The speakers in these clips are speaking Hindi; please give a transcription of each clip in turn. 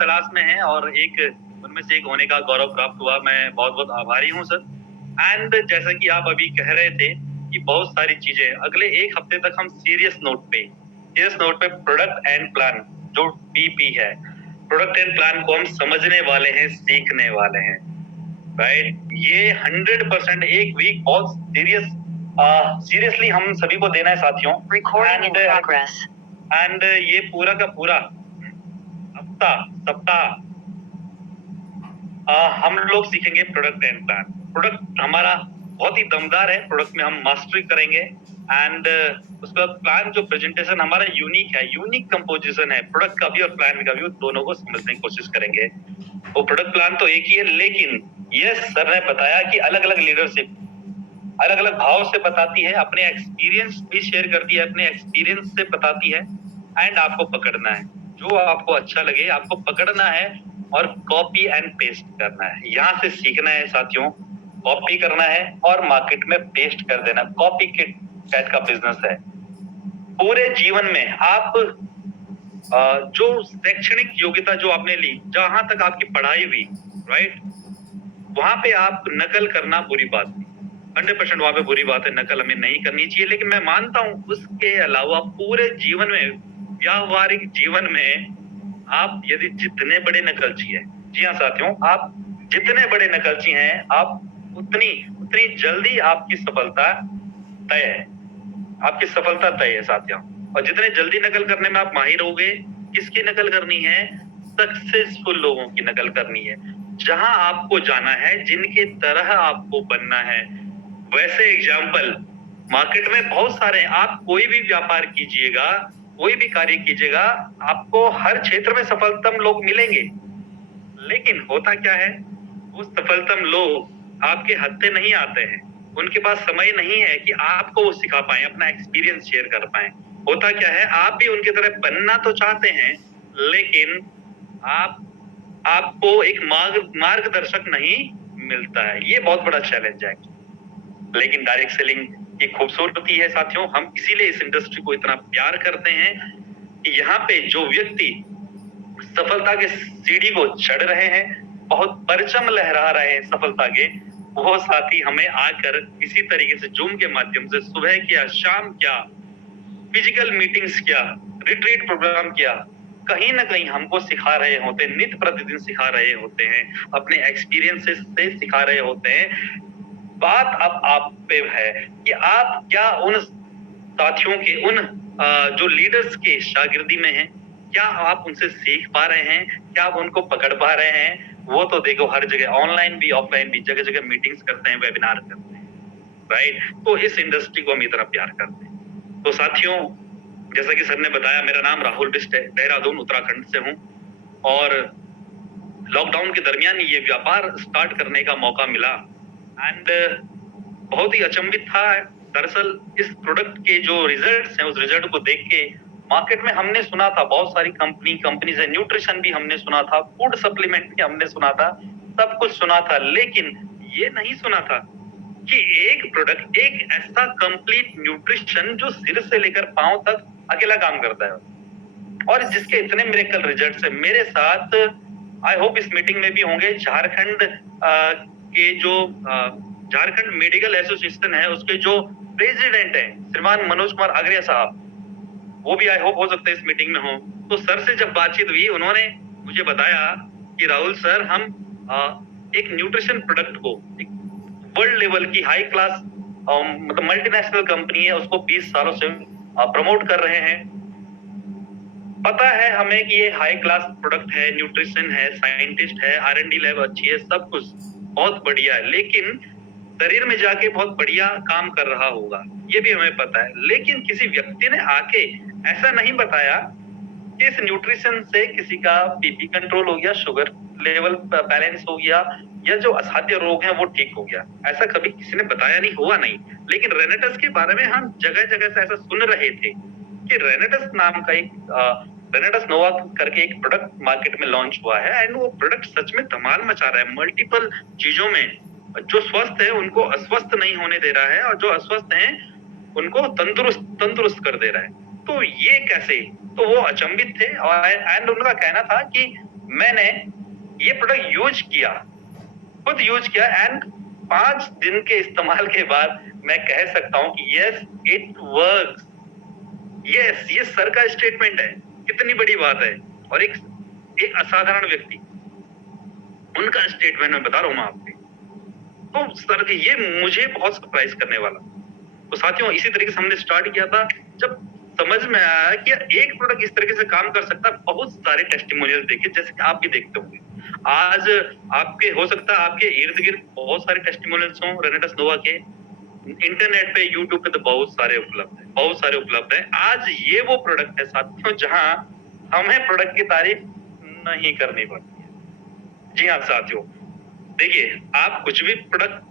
तलाश में हैं और एक उनमें से एक होने का गौरव प्राप्त हुआ। मैं बहुत-बहुत आभारी हूँ सर। एंड जैसा कि आप अभी कह रहे थे कि बहुत सारी चीज़ें अगले 1 हफ्ते तक हम सीरियस नोट पे प्रोडक्ट एंड प्लान जो पीपी है, प्रोडक्ट एंड प्लान को हम समझने वाले हैं, सीखने वाले हैं, राइट? ये 100% एक वीक बहुत सीरियसली हम सभी को देना है साथियों। Recording in progress. एंड ये पूरा का पूरा हफ्ता सप्ताह हम लोग सीखेंगे प्रोडक्ट एंड प्लान। प्रोडक्ट हमारा बहुत ही दमदार है, प्रोडक्ट में हम मास्टरी करेंगे एंड उसका प्लान जो प्रेजेंटेशन हमारा यूनिक है, यूनिक कंपोजिशन है प्रोडक्ट का भी और प्लान का भी, दोनों को समझने की कोशिश करेंगे। वो प्रोडक्ट प्लान तो एक ही है, लेकिन ये सर ने बताया कि अलग-अलग लीडरशिप अलग-अलग भाव से बताती है, अपने एक्सपीरियंस भी शेयर करती है, अपने एक्सपीरियंस से बताती है एंड आपको पकड़ना है। जो आपको अच्छा लगे आपको पकड़ना है और कॉपी एंड पेस्ट करना है। यहाँ से सीखना है साथियों, कॉपी करना है और मार्केट में पेस्ट कर देना। कॉपी कैट का बिजनेस है। पूरे जीवन में आप जो शैक्षणिक योग्यता जो आपने ली, जहां तक आपकी पढ़ाई हुई, राइट, वहां पे आप नकल करना बुरी बात नहीं, 100% वहां पे बुरी बात है, नकल हमें नहीं करनी चाहिए। लेकिन मैं मानता हूं उसके अलावा पूरे जीवन में, व्यावहारिक जीवन में आप यदि जितने बड़े नकलची हैं, जी हाँ साथियों, आप जितने बड़े नकलची हैं, आप उतनी उतनी जल्दी आपकी सफलता तय है। आपकी सफलता तय है साथियों। और जितने जल्दी नकल करने में आप माहिर होगे, किसकी नकल करनी है? सक्सेसफुल लोगों की नकल करनी है। जहां आपको जाना है, जिनके तरह आपको बनना है। वैसे एग्जाम्पल मार्केट में बहुत सारे हैं। आप कोई भी व्यापार कीजिएगा, कोई भी कार्य कीजिएगा, आपको हर क्षेत्र में सफलतम लोग मिलेंगे। लेकिन होता क्या है, वो सफलतम लोग आपके हत्थे नहीं आते हैं। उनके पास समय नहीं है कि आपको वो सिखा पाए, अपना एक्सपीरियंस शेयर कर पाए। होता क्या है, आप भी उनकी तरह बनना तो चाहते हैं, लेकिन आप आपको एक मार्गदर्शक नहीं मिलता है। ये बहुत बड़ा चैलेंज है। लेकिन डायरेक्ट सेलिंग की खूबसूरती है साथियों, हम इसीलिए इस इंडस्ट्री को इतना प्यार करते हैं कि यहाँ पे जो व्यक्ति सफलता के सीढ़ी को चढ़ रहे हैं, बहुत परचम लहरा रहे हैं सफलता के, वो साथी हमें आकर इसी तरीके से जूम के माध्यम से सुबह क्या, शाम क्या, फिजिकल मीटिंग्स क्या, रिट्रीट प्रोग्राम क्या, कहीं ना कहीं हमको सिखा रहे होते हैं, नित्य प्रतिदिन सिखा रहे होते हैं, अपने एक्सपीरियंसेस से सिखा रहे होते हैं। बात अब आप पे है कि आप क्या उन साथियों के, उन जो लीडर्स के शागिर्दी में हैं, क्या आप उनसे सीख पा रहे हैं? क्या आप उनको पकड़ पा रहे हैं? वो तो देखो हर जगह ऑनलाइन भी ऑफलाइन भी जगह-जगह मीटिंग्स करते हैं, वेबिनार करते हैं, राइट? तो इस इंडस्ट्री को हम इतना प्यार करते हैं। तो साथियों, जैसा कि सर ने बताया, मेरा नाम राहुल बिष्ट है, देहरादून उत्तराखंड से हूँ और लॉकडाउन के दरमियान ये व्यापार स्टार्ट करने का मौका मिला एंड बहुत ही अचंभित था। दरअसल इस प्रोडक्ट के जो रिजल्ट्स हैं, उस रिजल्ट को देख के मार्केट में हमने सुना था बहुत सारी कंपनीज है, न्यूट्रिशन भी हमने सुना था, फूड सप्लीमेंट भी हमने सुना था, सब कुछ सुना था, लेकिन ये नहीं सुना था कि एक प्रोडक्ट, एक ऐसा कंप्लीट न्यूट्रिशन जो सिर से लेकर पांव तक अकेला काम करता है और जिसके इतने मिरेकल रिजल्ट्स हैं। मेरे साथ आई होप इस मीटिंग में भी होंगे झारखंड के जो झारखंड मेडिकल एसोसिएशन है, उसके जो प्रेसिडेंट हैं श्रीमान मनोज कुमार आगरिया साहब, वो भी आई होप हो सकता है इस मीटिंग में हो। तो सर से जब बातचीत हुई, उन्होंने मुझे बताया कि राहुल सर, हम एक न्यूट्रिशन प्रोडक्ट को एक वर्ल्ड लेवल की हाई क्लास मतलब मल्टीनेशनल कंपनी है, उसको 20 सालों से प्रमोट कर रहे हैं। पता है हमें कि ये हाई क्लास प्रोडक्ट है, न्यूट्रिशन है, साइंटिस्ट है, R&D लैब अच्छी है, सब कुछ बहुत बढ़िया है, लेकिन शरीर में जाके बहुत बढ़िया काम कर रहा होगा, ये भी हमें पता है। लेकिन किसी व्यक्ति ने आके ऐसा नहीं बताया कि इस न्यूट्रिशन से किसी का बीपी कंट्रोल हो गया, शुगर लेवल बैलेंस हो गया, या जो असाध्य रोग हैं वो ठीक हो गया। ऐसा कभी किसी ने बताया नहीं, हुआ नहीं। लेकिन रेनेटस के बारे में हम जगह जगह से ऐसा सुन रहे थे कि रेनेटस नाम का एक रेनेटस नोवा करके एक प्रोडक्ट मार्केट में लॉन्च हुआ है एंड वो प्रोडक्ट सच में धमाल मचा रहा है मल्टीपल चीजों में। जो स्वस्थ है उनको अस्वस्थ नहीं होने दे रहा है और जो अस्वस्थ हैं उनको तंदुरुस्त कर दे रहा है। तो ये कैसे? तो वो अचंभित थे और एंड उनका कहना था कि मैंने ये प्रोडक्ट यूज किया, खुद यूज किया एंड 5 दिन के इस्तेमाल के बाद मैं कह सकता हूं कि यस इट वर्क्स। यस, ये सर का स्टेटमेंट है, कितनी बड़ी बात है। और एक असाधारण व्यक्ति, उनका स्टेटमेंट मैं बता रहा हूं मैं आपको। तो सर ये मुझे बहुत सरप्राइज करने वाला। तो साथियों इसी तरीके से हमने स्टार्ट किया था, जब समझ में आया कि एक प्रोडक्ट इस तरीके से काम कर सकता है। बहुत सारे टेस्टिमोनियल देखे, जैसे कि आप भी देखते होंगे। आज आपके हो सकता है आपके इर्द गिर्द बहुत सारे टेस्टिमोनियल्स हों रेनेटस नोवा के। इंटरनेट पे, यूट्यूब पे तो बहुत सारे उपलब्ध है, बहुत सारे उपलब्ध है। आज ये वो प्रोडक्ट है साथियों जहां हमें प्रोडक्ट की तारीफ नहीं करनी पड़ती है। जी हाँ साथियों, देखिए आप कुछ भी प्रोडक्ट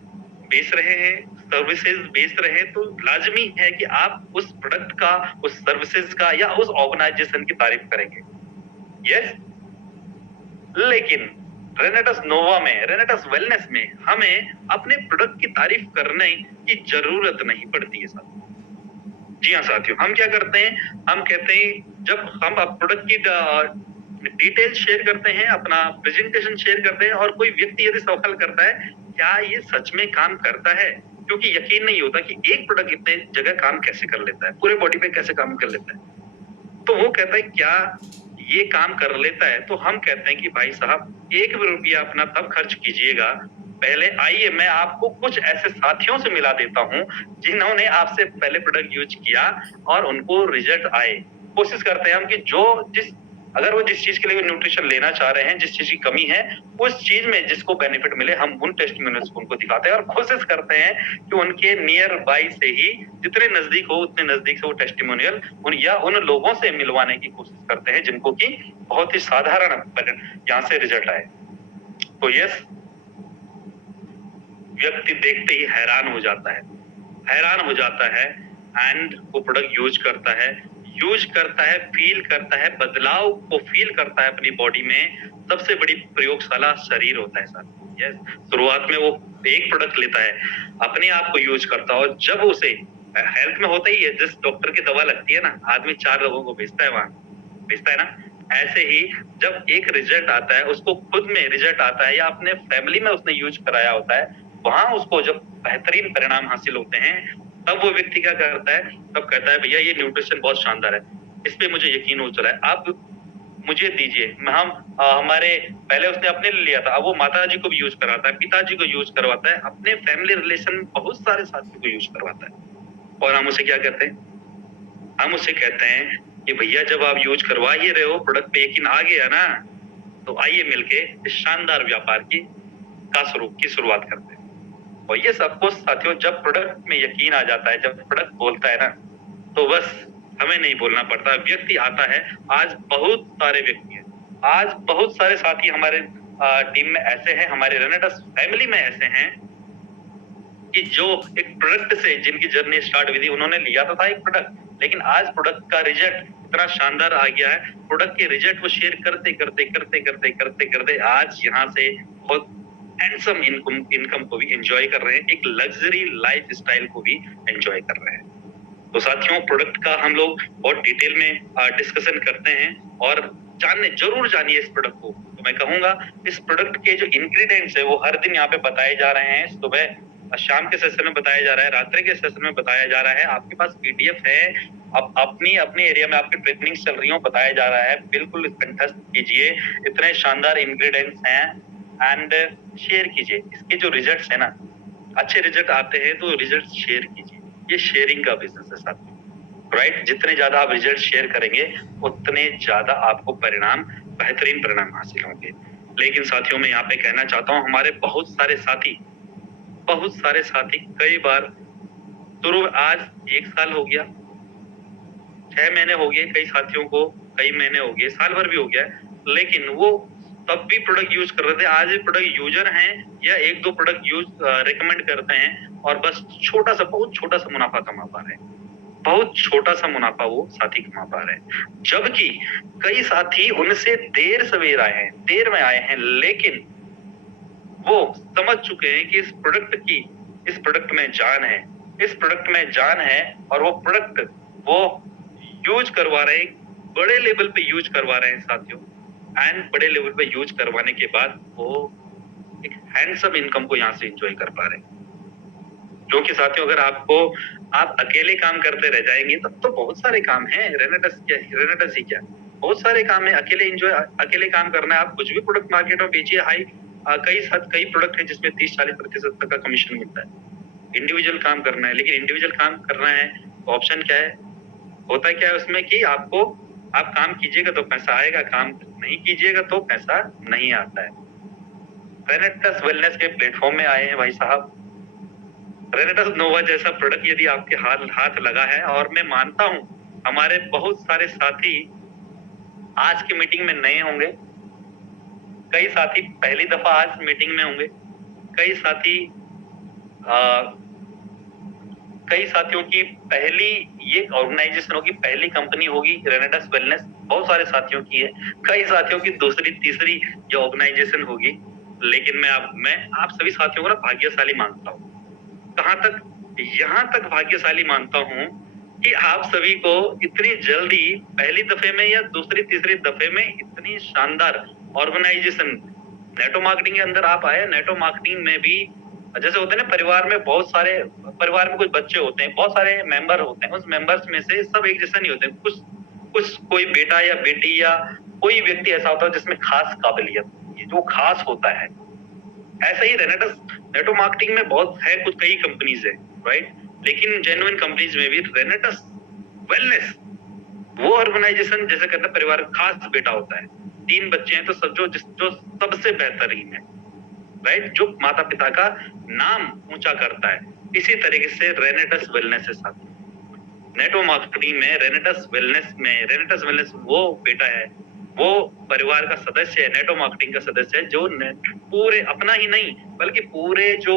बेच रहे हैं, सर्विसेज बेच रहे हैं, तो लाजमी है कि आप उस प्रोडक्ट का, उस सर्विसेज का या उस ऑर्गेनाइजेशन की तारीफ करेंगे। यस, लेकिन रेनेटस नोवा में, रेनेटस वेलनेस में हमें अपने प्रोडक्ट की तारीफ करने की जरूरत नहीं पड़ती है साथियों। जी हाँ साथियों, हम क्या करते हैं, हम कहते हैं जब हम प्रोडक्ट की डिटेल शेयर करते हैं, अपना प्रेजेंटेशन शेयर करते हैं और कोई व्यक्ति यदि सवाल करता है क्या ये सच में काम करता है, क्योंकि यकीन नहीं होता कि एक प्रोडक्ट इतने जगह काम कैसे कर लेता है, पूरे बॉडी पे कैसे काम कर लेता है। तो वो कहता है क्या ये काम कर लेता है, तो हम कहते हैं कि भाई साहब 1 भी रुपया अपना तब खर्च कीजिएगा, पहले आइए मैं आपको कुछ ऐसे साथियों से मिला देता हूँ जिन्होंने आपसे पहले प्रोडक्ट यूज किया और उनको रिजल्ट आए। कोशिश करते हैं हम कि अगर वो जिस चीज के लिए न्यूट्रिशन लेना चाह रहे हैं, जिस चीज की कमी है, उस चीज में जिसको बेनिफिट मिले, हम उन टेस्टिमोनियल्स को उनको दिखाते हैं और कोशिश करते हैं कि उनके नियर बाई से ही, जितने नजदीक हो उतने नजदीक से वो टेस्टिमोनियल उन लोगों से मिलवाने की कोशिश करते हैं जिनको कि बहुत ही साधारण यहाँ से रिजल्ट आए। तो यस, व्यक्ति देखते ही हैरान हो जाता है, हैरान हो जाता है एंड वो प्रोडक्ट यूज करता है, फील करता है, बदलाव को फील करता है अपनी बॉडी में। सबसे बड़ी प्रयोगशाला शरीर होता है साथ। यस, शुरुआत में वो एक प्रोडक्ट लेता है, अपने आप को यूज करता है और जब उसे हेल्थ में होता ही है, जिस डॉक्टर की दवा लगती है ना, आदमी 4 लोगों को भेजता है वहां, भेजता है ना, ऐसे ही जब एक रिजल्ट आता है, उसको खुद में रिजल्ट आता है या अपने फैमिली में उसने यूज कराया होता है, वहां उसको जब बेहतरीन परिणाम हासिल होते हैं, तब वो व्यक्ति क्या करता है, तब कहता है भैया ये न्यूट्रिशन बहुत शानदार है, इस पे मुझे यकीन हो चला है, आप मुझे दीजिए। हमारे पहले उसने अपने लिए लिया था, अब वो माताजी को भी यूज कराता है, पिताजी को यूज करवाता है, अपने फैमिली रिलेशन में बहुत सारे साथियों को यूज करवाता है। और हम उसे क्या कहते हैं, हम उसे कहते हैं कि भैया जब आप यूज करवा ही रहे हो, प्रोडक्ट पे यकीन आ गया ना, तो आइए मिलके इस शानदार व्यापार की शुरुआत करते हैं। और ये सब कुछ साथियों जब प्रोडक्ट में यकीन आ जाता है, जब प्रोडक्ट बोलता है ना, तो बस हमें नहीं बोलना पड़ता, व्यक्ति आता है। आज बहुत सारे व्यक्ति हैं, आज बहुत सारे साथी हमारे टीम में ऐसे हैं, हमारे रेनेटस फैमिली में ऐसे हैं कि जो एक प्रोडक्ट से जिनकी जर्नी स्टार्ट हुई थी, उन्होंने लिया तो था एक प्रोडक्ट, लेकिन आज प्रोडक्ट का रिजल्ट इतना शानदार आ गया है, प्रोडक्ट के रिजल्ट को शेयर करते आज यहाँ से बहुत हैंडसम इनकम को भी एंजॉय कर रहे हैं, एक लग्जरी लाइफ स्टाइल को भी एंजॉय कर रहे हैं। तो साथियों प्रोडक्ट का हम लोग बहुत डिटेल में डिस्कशन करते हैं और जरूर जानिए इस प्रोडक्ट को। तो मैं कहूंगा इस प्रोडक्ट के जो इंग्रेडिएंट्स है वो हर दिन यहाँ पे बताए जा रहे हैं, सुबह शाम के सेशन में बताया जा रहा है, रात्रि के सेशन में बताया जा रहा है, आपके पास पीडीएफ है, आप अपने एरिया में आपकी ट्रेनिंग चल रही हो, बताया जा रहा है, बिल्कुल कंठस्थ कीजिए, इतने शानदार इंग्रेडिएंट्स हैं एंड शेयर कीजिए। इसके जो रिजल्ट्स है ना, अच्छे रिजल्ट आते हैं तो रिजल्ट शेयर कीजिए, ये शेयरिंग का बिजनेस है साथियों, राइट। जितने ज्यादा आप रिजल्ट शेयर करेंगे उतने ज्यादा आपको बेहतरीन परिणाम हासिल होंगे। लेकिन साथियों मैं यहाँ पे कहना चाहता हूँ, हमारे बहुत सारे साथी कई बार शुरू आज 1 साल हो गया, 6 महीने हो गए, कई साथियों को कई महीने हो गए, साल भर भी हो गया, लेकिन वो तब भी प्रोडक्ट यूज कर रहे थे, आज भी प्रोडक्ट यूजर हैं या 1-2 प्रोडक्ट यूज रिकमेंड करते हैं और बस बहुत छोटा सा मुनाफा कमा पा रहे हैं, बहुत छोटा सा मुनाफा वो साथी कमा पा रहे हैं। जबकि कई साथी उनसे देर में आए हैं, लेकिन वो समझ चुके हैं कि इस प्रोडक्ट में जान है, इस प्रोडक्ट में जान है और वो प्रोडक्ट वो यूज करवा रहे हैं, बड़े लेवल पे यूज करवा रहे हैं साथियों। एंड बड़े लेवल पे यूज करवाने के बाद वो एक हैंडसम इनकम को यहाँ से एंजॉय कर पा रहे हैं। क्योंकि साथियों अगर आप अकेले काम करते रह जाएंगे तब तो बहुत सारे काम हैं, रेनेटस ही क्या, बहुत सारे काम है। अकेले काम करना है, आप कुछ भी प्रोडक्ट मार्केट में बेचिए, कई प्रोडक्ट है जिसमें 30-40% तक का कमीशन मिलता है। इंडिविजुअल काम करना है, लेकिन इंडिविजुअल काम करना है तो ऑप्शन क्या है, होता क्या है उसमें कि आप काम कीजिएगा तो पैसा आएगा, काम नहीं कीजिएगा तो पैसा नहीं आता है। रेनेटस वेलनेस के प्लेटफॉर्म में आए हैं भाई साहब। रेनेटस नोवा जैसा प्रोडक्ट यदि आपके हाथ लगा है, और मैं मानता हूं हमारे बहुत सारे साथी आज की मीटिंग में नए होंगे, कई साथी पहली दफा आज मीटिंग में होंगे, कई साथियों की पहली ये ऑर्गेनाइजेशनों की पहली कंपनी होगी रेनेटस वेलनेस, बहुत सारे साथियों की है, कई साथियों की दूसरी तीसरी ये ऑर्गेनाइजेशन होगी। लेकिन मैं आप सभी साथियों को ना भाग्यशाली मानता हूँ। कहां तक, यहां तक भाग्यशाली मानता हूं कि आप सभी को इतनी जल्दी पहली दफे में या दूसरी तीसरी दफे में इतनी शानदार ऑर्गेनाइजेशन नेटो मार्केटिंग के अंदर आप आए। नेटो मार्केटिंग में भी जैसे होते हैं ना, परिवार में कुछ बच्चे होते हैं, बहुत सारे मेंबर होते हैं, उस मेंबर्स में से सब एक जैसा नहीं होते, कुछ कोई बेटा या बेटी या कोई व्यक्ति ऐसा होता है जिसमें खास काबिलियत, जो खास होता है। ऐसा ही नेटो मार्केटिंग में बहुत है, कुछ कई कंपनीज है, राइट, लेकिन जेन्युइन कंपनीज में भी रेनेटस वेलनेस वो ऑर्गेनाइजेशन जैसे कहते हैं परिवार खास बेटा होता है, 3 बच्चे हैं तो जो सबसे बेहतरीन है, राइट, जो माता पिता का नाम ऊंचा करता है। इसी तरीके से रेनेटस वेलनेस है साथ। नेटो मार्केटिंग में रेनेटस वेलनेस वो बेटा है, वो परिवार का सदस्य है, नेटो मार्केटिंग का सदस्य है, जो पूरे अपना ही नहीं बल्कि पूरे जो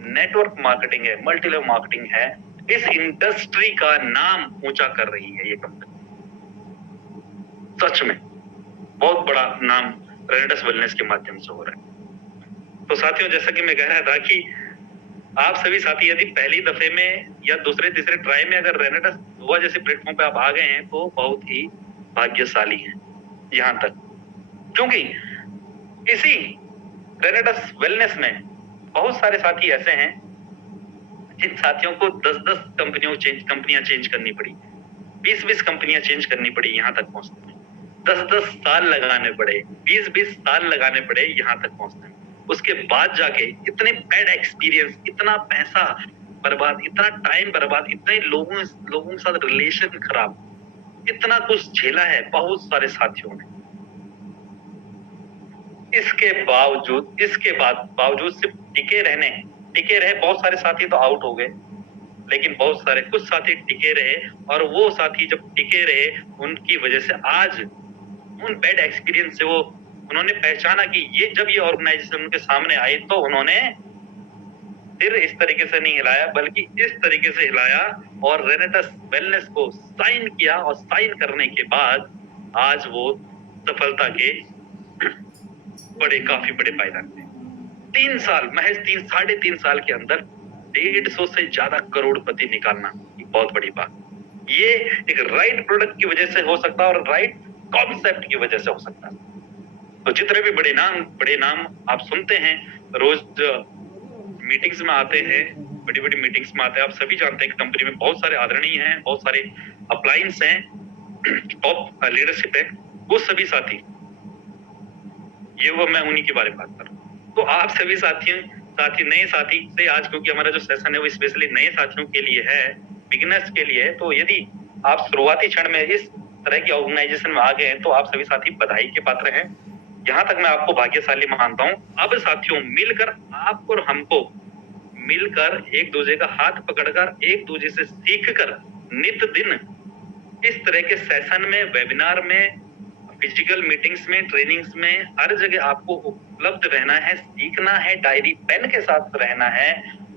नेटवर्क मार्केटिंग है, मल्टी लेवल मार्केटिंग है, इस इंडस्ट्री का नाम ऊंचा कर रही है ये कंपनी। सच में बहुत बड़ा नाम रेनेटस वेलनेस के माध्यम से हो रहा है। तो साथियों जैसा कि मैं कह रहा था कि आप सभी साथी यदि पहली दफे में या दूसरे तीसरे ट्राई में अगर रेनेटस नोवा जैसे प्लेटफॉर्म पे आप आ गए हैं तो बहुत ही भाग्यशाली हैं। यहाँ तक क्योंकि इसी रेनेटस वेलनेस में बहुत सारे साथी ऐसे हैं जिन साथियों को 10-10 कंपनियां चेंज करनी पड़ी, 20-20 कंपनियां चेंज करनी पड़ी यहाँ तक पहुंचने में, 10-10 साल लगाने पड़े, 20-20 साल लगाने पड़े यहाँ तक पहुंचने में। उसके बाद जाके इतने बैड एक्सपीरियंस, इतना पैसा बर्बाद, इतना टाइम बर्बाद, इतने लोगों के साथ रिलेशन खराब, इतना कुछ झेला है बहुत सारे साथियों ने। इसके बावजूद सिर्फ टिके रहे, बहुत सारे साथी तो आउट हो गए, लेकिन कुछ साथी टिके रहे, और वो साथी जब टिके रहे उनकी वजह से आज उन बैड एक्सपीरियंस से उन्होंने पहचाना कि ये ऑर्गेनाइजेशन उनके सामने आई तो उन्होंने सिर इस तरीके से नहीं हिलाया बल्कि इस तरीके से हिलाया और रेनेटस वेलनेस को साइन किया, और साइन करने के बाद आज वो सफलता के काफी बड़े पायदान पे 3 साल, महज 3-3.5 साल के अंदर 150 से ज्यादा करोड़पति निकालना एक बहुत बड़ी बात। ये एक राइट प्रोडक्ट की वजह से हो सकता है और राइट कॉन्सेप्ट की वजह से हो सकता है। तो जितने भी बड़े नाम आप सुनते हैं, रोज मीटिंग्स में आते हैं, बड़ी मीटिंग्स में आते हैं, आप सभी जानते हैं कि कंपनी में बहुत सारे आदरणीय हैं, बहुत सारे अप्लायंस हैं, टॉप लीडरशिप है, वो सभी साथी, मैं उन्हीं के बारे में बात कर रहा हूँ। तो आप सभी नए साथी से आज, क्योंकि हमारा जो सेशन है वो स्पेशली नए साथियों के लिए है, बिगिनर्स के लिए है, तो यदि आप शुरुआती क्षण में इस तरह की ऑर्गेनाइजेशन में आ गए हैं तो आप सभी साथी बधाई के पात्र हैं। यहाँ तक मैं आपको भाग्यशाली मानता हूँ। अब साथियों मिलकर, आपको और हमको मिलकर, एक दूसरे का हाथ पकड़कर, एक दूसरे से सीखकर नित दिन इस तरह के सेशन में, वेबिनार में, फिजिकल मीटिंग्स में, ट्रेनिंग्स में, हर जगह आपको उपलब्ध रहना है, सीखना है, डायरी पेन के साथ रहना है,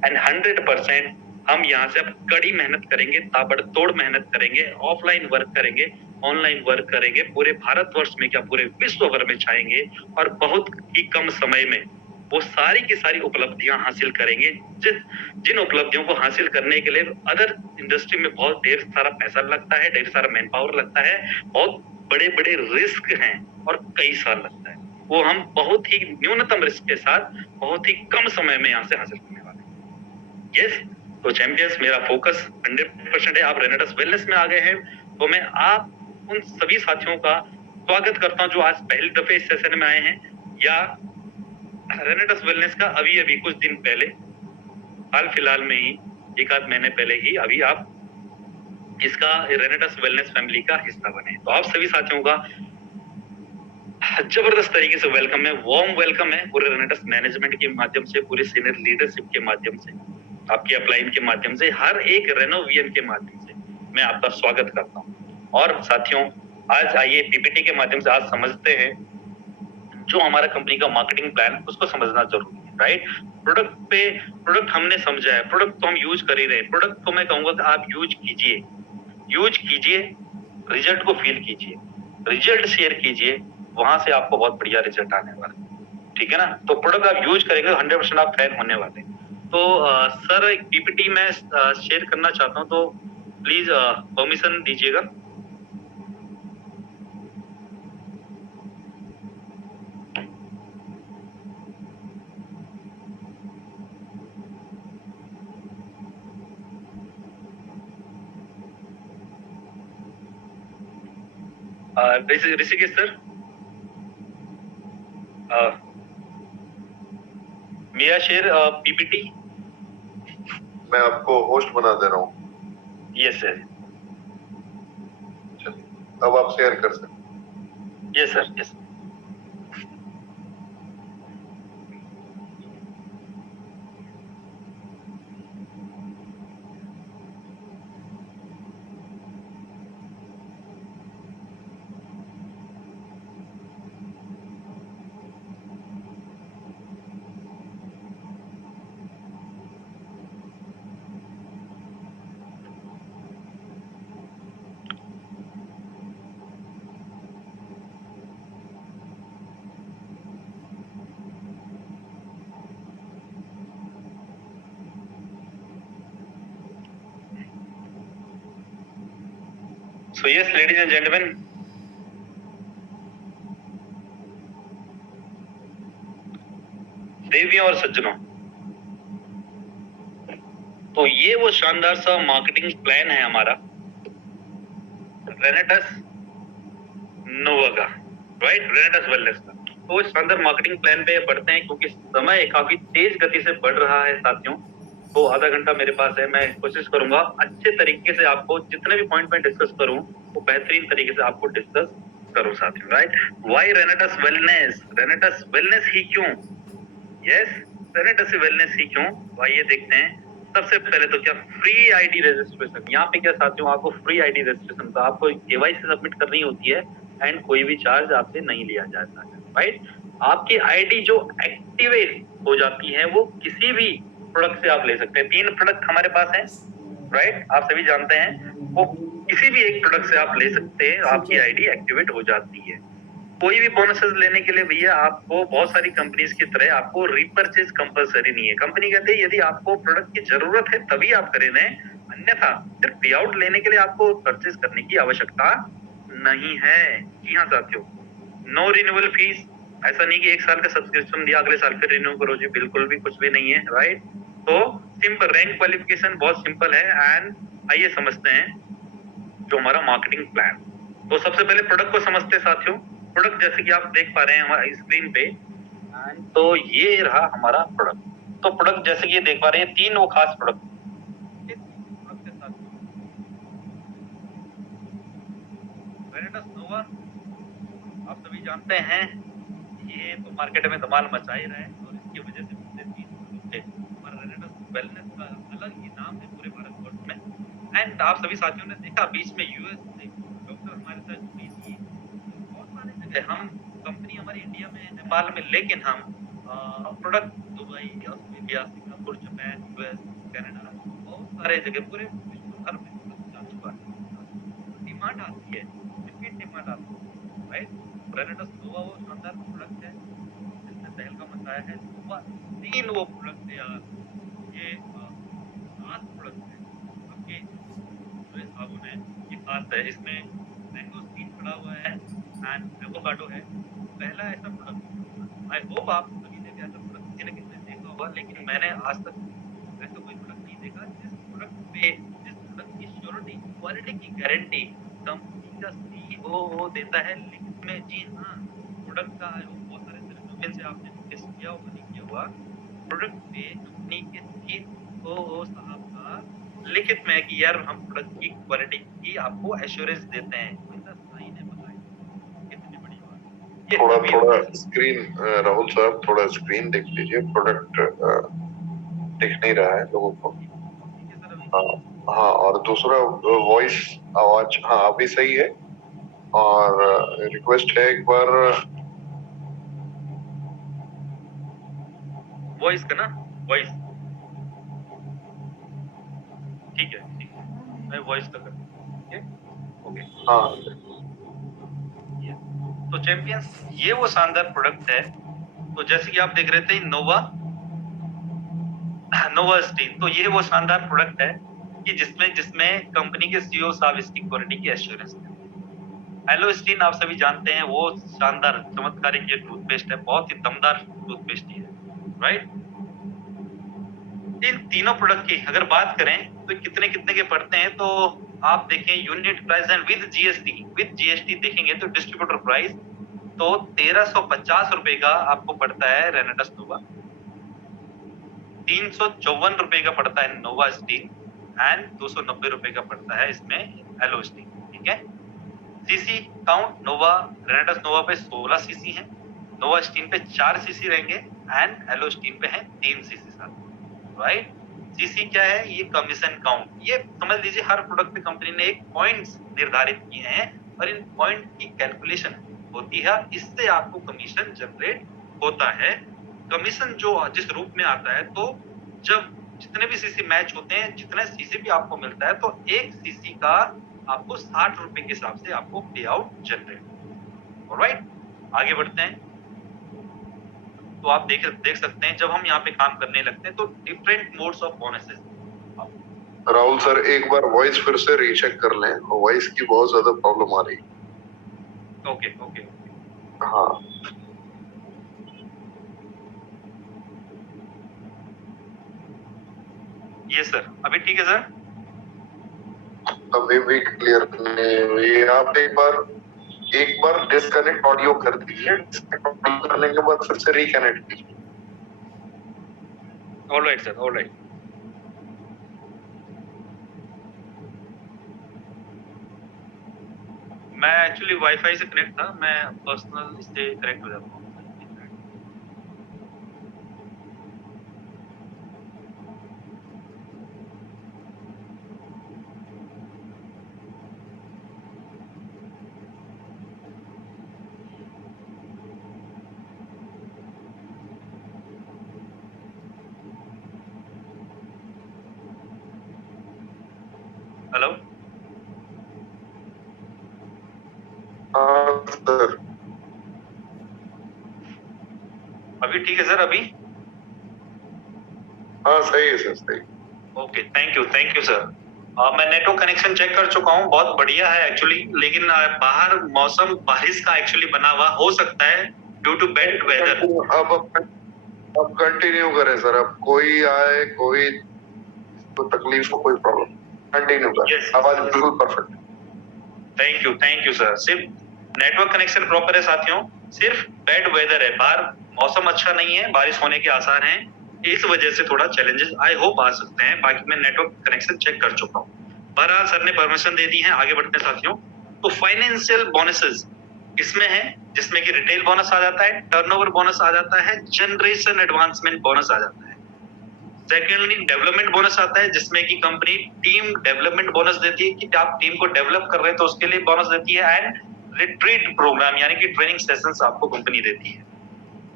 एंड 100% हम यहाँ से अब कड़ी मेहनत करेंगे, ताबड़तोड़ मेहनत करेंगे, ऑफलाइन वर्क करेंगे, ऑनलाइन वर्क करेंगे, पूरे भारतवर्ष में क्या पूरे विश्व भर में छाएंगे और बहुत ही कम समय में वो सारी की सारी उपलब्धियां हासिल करेंगे। जिन उपलब्धियों को हासिल करने के लिए अदर इंडस्ट्री में बहुत ढेर सारा पैसा लगता है, ढेर सारा मैन पावर लगता है, बहुत बड़े बड़े रिस्क हैं और कई साल लगता है, वो हम बहुत ही न्यूनतम रिस्क के साथ बहुत ही कम समय में यहाँ से हासिल करने वाले हैं। यस, तो चैंपियंस मेरा फोकस 100% है। आप रेनेटस वेलनेस में आ गए हैं, तो मैं आप उन सभी साथियों का स्वागत करता हूँ जो आज पहली दफे इस सेशन में आए हैं, या रेनेटस वेलनेस का अभी कुछ दिन पहले, हाल फिलहाल में ही, एक आध महीने पहले ही अभी आप इसका रेनेटस वेलनेस फैमिली का हिस्सा बने। तो आप सभी साथियों का जबरदस्त तरीके से वेलकम है, वार्म वेलकम है, पूरे रेनेटस मैनेजमेंट के माध्यम से, पूरे सीनियर लीडरशिप के माध्यम से, आपके अपलाइन के माध्यम से, हर एक रेनोवियन के माध्यम से मैं आपका स्वागत करता हूँ। और साथियों, आज आइए पीपीटी के माध्यम से आज समझते हैं जो हमारा कंपनी का मार्केटिंग प्लान है, उसको समझना जरूरी है, राइट। प्रोडक्ट हमने समझा है, प्रोडक्ट तो हम यूज कर ही रहे हैं, प्रोडक्ट को मैं कहूंगा कि आप यूज कीजिए, रिजल्ट को फील कीजिए, रिजल्ट शेयर कीजिए, वहां से आपको बहुत बढ़िया रिजल्ट आने वाला है, ठीक है ना। तो प्रोडक्ट आप यूज करेंगे 100% आप फैन होने वाले हैं। तो सर एक पीपीटी में शेयर करना चाहता हूँ, तो प्लीज परमिशन दीजिएगा। ऋषिकेश सर, मेरा शेयर पीपीटी। मैं आपको होस्ट बना दे रहा हूँ। Yes sir. चलिए, अब आप शेयर कर सकते। Yes sir, yes. So yes, ladies and gentlemen, देवियों और सज्जनों, तो ये वो शानदार सा मार्केटिंग प्लान है हमारा रेनेटस नोवा का, राइट, रेनेटस वेलनेस का। तो इस शानदार मार्केटिंग प्लान पे बढ़ते हैं, क्योंकि समय काफी तेज गति से बढ़ रहा है साथियों। तो आधा घंटा मेरे पास है, मैं कोशिश करूंगा अच्छे तरीके से आपको जितने भी पॉइंट में डिस्कस करूं वो बेहतरीन तरीके से आपको डिस्कस करूं साथियों, right. Why Renatus wellness, Renatus wellness ही क्यों, यस, रेनेटस वेलनेस ही क्यों, तो आइए देखते हैं। सबसे पहले तो क्या फ्री आईडी रजिस्ट्रेशन, यहाँ पे क्या साथियों, आपको फ्री आईडी रजिस्ट्रेशन का आपको केवाईसी सबमिट करनी होती है एंड कोई भी चार्ज आपसे नहीं लिया जाता है, राइट। आपकी आईडी जो एक्टिवेट हो जाती है वो किसी भी प्रोडक्ट से आप ले सकते हैं। 3 प्रोडक्ट हमारे पास हैं, राइट, आप सभी जानते हैं, वो किसी भी एक प्रोडक्ट से आप ले सकते हैं, आपकी आईडी एक्टिवेट हो जाती है। कोई भी बोनसेस लेने के लिए भैया आपको बहुत सारी कंपनीज की तरह आपको रीपरचेज कंपलसरी नहीं है। कंपनी कहते हैं यदि आपको प्रोडक्ट की जरूरत है तभी आप खरीदें, अन्यथा सिर्फ पे आउट लेने के लिए आपको परचेज करने की आवश्यकता नहीं है। जी हाँ साथियों, नो रिन्यूअल फीस, ऐसा नहीं कि 1 साल का सब्सक्रिप्शन दिया अगले साल फिर रिन्यू करो, जी बिल्कुल भी कुछ भी नहीं है, राइट। तो सिंपल रैंक क्वालिफिकेशन बहुत सिंपल है। एंड आइए समझते हैं जो हमारा मार्केटिंग प्लान। तो सबसे पहले प्रोडक्ट को समझते हैं साथियों। प्रोडक्ट जैसे कि आप देख पा रहे हैं हमारी स्क्रीन पे, तो ये रहा हमारा प्रोडक्ट। तो प्रोडक्ट जैसे कि ये देख पा रहे हैं 3 वो खास प्रोडक्ट रेनेटस नोवा, आप सभी जानते हैं ये तो मार्केट में धमाल मचा ही रहा है, और इसकी वजह से पिछले 3 सालों से हमारा रेनेटस वेलनेस का अलग ही नाम है पूरे भारतवर्ष में। एंड आप सभी साथियों ने देखा बीच में यूएस से डॉक्टर हमारे साथ जुड़ी थी, बहुत सारे जगह हम कंपनी हमारी इंडिया में, नेपाल में, लेकिन हम product Dubai, Australia, Singapore, Japan, US, Canada, बहुत सारे जगह पूरे विश्व भर में जा चुका है। डिमांड आती है, रिपीट डिमांड आती है, राइट। रेनेटस नोवा वो शानदार प्रोडक्ट है जिसने तहलका मचाया है। नोवा 3 वो प्रोडक्ट है यार, ये खास प्रोडक्ट है। आपके जो साबुन है ये खास है, इसमें मैंगो स्टीन खड़ा हुआ है एंड एवोकाडो है, पहला ऐसा प्रोडक्ट। आई होप आप सभी ने भी ऐसा प्रोडक्ट किसी न किसी ने देखा होगा, लेकिन मैंने आज तक ऐसा कोई प्रोडक्ट नहीं देखा जिस प्रोडक्ट की श्योरिटी, क्वालिटी की गारंटी कंपनी का सीईओ देता है लिखित में। जी हाँ, प्रोडक्ट का बहुत सारे तरीकों से आपने टेस्ट किया होगा, नहीं किया होगा, प्रोडक्ट पे कंपनी के सीईओ साहब का लिखित में कि यार हम प्रोडक्ट की क्वालिटी की आपको एश्योरेंस देते हैं। ऐसा साइन है, बताइए कितनी बड़ी बात। ये थोड़ा तभी थोड़ा होता है। स्क्रीन, राहुल साहब थोड़ा स्क्रीन देख लीजिए, प्रोडक्ट दिख नहीं रहा है लोगों को। ठीक है सर, अभी हाँ हाँ, और दूसरा वॉइस, आवाज हाँ अभी सही है। और रिक्वेस्ट है एक बार, वॉइस का ना, वॉइस ठीक है, ठीक है, मैं वॉइस का करता हूँ। Okay okay. हाँ तो चैंपियंस, ये वो शानदार प्रोडक्ट है। तो जैसे कि आप देख रहे थे नोवा स्टील, तो ये वो शानदार प्रोडक्ट है कि जिसमें जिसमें कंपनी के सीईओ साहब इसकी क्वालिटी की एश्योरेंस देते हैं। एलोस्टीन आप सभी जानते हैं, वो शानदार चमत्कारिक ये टूथपेस्ट है, बहुत ही दमदार टूथपेस्ट है, राइट। इन तीनों प्रोडक्ट की अगर बात करें तो कितने कितने के पड़ते हैं, तो आप देखें unit price and with GST देखेंगे तो डिस्ट्रीब्यूटर प्राइस तो 1350 रुपए का आपको पड़ता है रेनेडस नोवा, 354 रुपए का पड़ता है नोवा स्टील एंड 290 रुपए का पड़ता है इसमें एलो स्टील। ठीक है, सीसी काउंट नोवा रेनेडस नोवा पे 16 सीसी है, नोवा स्टील पे 4 सीसी रहेंगे एंड एलो स्टील पे है 3 सीसी साथ, राइट। सीसी क्या है, ये कमीशन काउंट, ये समझ लीजिए हर प्रोडक्ट पे कंपनी ने एक पॉइंट्स निर्धारित किए हैं और इन पॉइंट की कैलकुलेशन होती है, इससे आपको कमीशन जनरेट होता है। कमीशन जो जिस रूप में आता है, तो जब जितने भी सीसी मैच होते हैं, जितना सीसी भी आपको मिलता है, तो एक सीसी का आपको 60 रुपए के हिसाब से आपको पे आउट जनरेट। ऑलराइट, आगे बढ़ते हैं। तो आप देख सकते हैं जब हम यहाँ पे काम करने लगते हैं तो different modes of bonuses. Rahul sir एक बार वॉइस फिर से रीचेक कर लें, वॉइस की बहुत ज्यादा प्रॉब्लम आ रही है। ओके ओके, हाँ ये सर अभी ठीक है सर। अभी भी क्लियर नहीं हुई। आप एक बार डिस्कनेक्ट ऑडियो कर दीजिए, डिस्कनेक्ट करने के बाद फिर से रिकनेक्ट कीजिए। Alright sir, alright. मैं एक्चुअली वाईफाई से कनेक्ट था, मैं पर्सनल इससे कनेक्ट हो जाता हूँ। हेलो, हाँ सर, अभी ठीक है सर अभी। हाँ सही है सर, सही। Okay, thank you sir. मैं नेटवर्क कनेक्शन चेक कर चुका हूँ, बहुत बढ़िया है एक्चुअली, लेकिन बाहर मौसम बारिश का एक्चुअली बना हुआ हो सकता है ड्यू टू बैड वेदर। अब कंटिन्यू करें सर, अब कोई आए कोई तो तकलीफ हो, कोई प्रॉब्लम, कंटिन्यू करें। Yes. आवाज बिल्कुल परफेक्ट। Thank you sir. सिर्फ नेटवर्क कनेक्शन प्रॉपर है साथियों, सिर्फ बैड वेदर है, बाहर मौसम अच्छा नहीं है, बारिश होने के आसार हैं, इस वजह से थोड़ा चैलेंजेस आई होप आ सकते हैं। बाकी मैं नेटवर्क कनेक्शन चेक कर चुका हूँ। बहरहाल सर ने परमिशन दे दी है, आगे बढ़ते हैं साथियों। तो फाइनेंशियल बोनसेस इसमें है, जिसमें कि रिटेल बोनस आ जाता है, टर्नओवर बोनस आ जाता है, जनरेशन एडवांसमेंट बोनस आ जाता है। सेकेंडली डेवलपमेंट बोनस आता है, जिसमें कि कंपनी टीम डेवलपमेंट बोनस देती है कि आप टीम को डेवलप कर रहे हैं तो उसके लिए बोनस देती है। एंड रिट्रीट प्रोग्राम यानी कि ट्रेनिंग सेशंस आपको कंपनी देती है।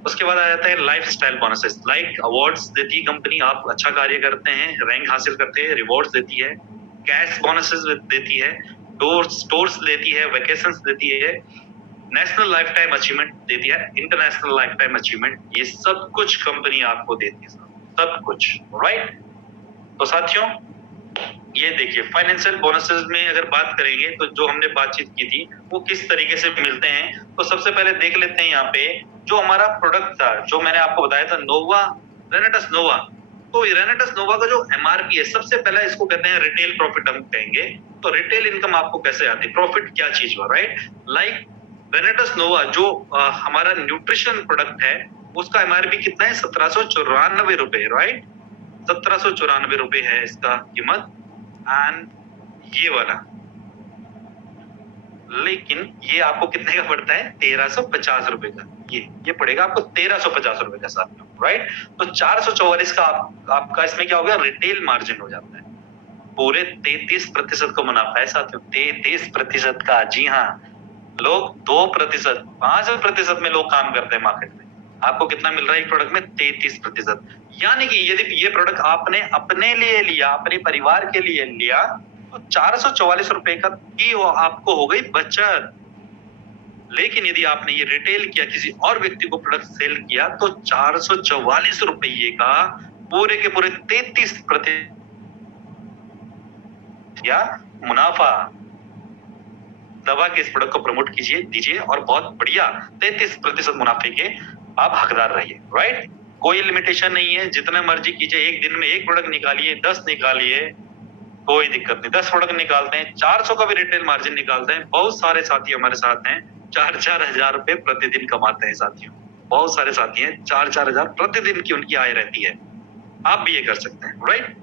उसके बाद आ जाता है लाइफस्टाइल बोनसेस, लाइक अवार्ड्स देती है कंपनी, आप अच्छा कार्य करते हैं, रैंक हासिल करते हैं, रिवॉर्ड्स देती है, कैश बोनसेस देती है, स्टोर्स देती है, वेकेशंस देती है, नेशनल लाइफ टाइम अचीवमेंट देती है, इंटरनेशनल लाइफ टाइम अचीवमेंट, ये सब कुछ कंपनी आपको देती है, सब कुछ, राइट। तो साथियों ये देखिए फाइनेंशियल बोनसेस में अगर बात करेंगे तो जो हमने बातचीत की थी वो किस तरीके से मिलते हैं, तो सबसे पहले देख लेते हैं यहाँ पे जो हमारा प्रोडक्ट था, जो मैंने आपको बताया था नोवा, रेनेटस नोवा। तो रेनेटस नोवा का जो एमआरपी है, सबसे पहला इसको कहते हैं रिटेल प्रॉफिट हम कहेंगे। तो रिटेल इनकम आपको कैसे आती है, प्रॉफिट क्या चीज हुआ, राइट? लाइक रेनेटस नोवा जो हमारा न्यूट्रिशन प्रोडक्ट है, उसका एमआरपी कितना है, 1794 रुपए, राइट? 1794 रुपए है इसका कीमत। एंड ये वाला, लेकिन ये आपको कितने का पड़ता है, 1350 रुपए का। ये पड़ेगा आपको 1350 रुपए का साथ में, राइट? तो 444 का आपका इसमें क्या हो गया, रिटेल मार्जिन हो जाता है। पूरे 33% का मुनाफा है साथियों, 33% का। जी हाँ, लोग 2%, 5% में लोग काम करते हैं मार्केट में। आपको कितना मिल रहा है एक प्रोडक्ट में, 33%। यानी कि यदि ये प्रोडक्ट आपने अपने लिए लिया, अपने परिवार के लिए लिया, तो 444 रुपए का की वो आपको हो गई बचत। लेकिन यदि आपने ये रिटेल किया, किसी और व्यक्ति को प्रोडक्ट सेल किया, तो 444 रुपये का पूरे के पूरे 33% या मुनाफा। दवा के इस प्रोडक्ट को प्रमोट कीजिए, दीजिए और बहुत बढ़िया 33% मुनाफे के आप हकदार रहिए, राइट? कोई लिमिटेशन नहीं है, जितना मर्जी कीजिए। एक दिन में एक प्रोडक्ट निकालिए, 10 निकालिए, कोई दिक्कत नहीं। 10 प्रोडक्ट निकालते हैं, 400 का भी रिटेल मार्जिन निकालते हैं। बहुत सारे साथी हमारे साथ हैं, 4-4 हजार रुपए प्रतिदिन कमाते हैं साथियों। बहुत सारे साथी हैं, 4-4 हजार प्रतिदिन की उनकी आय रहती है। आप भी ये कर सकते हैं, राइट?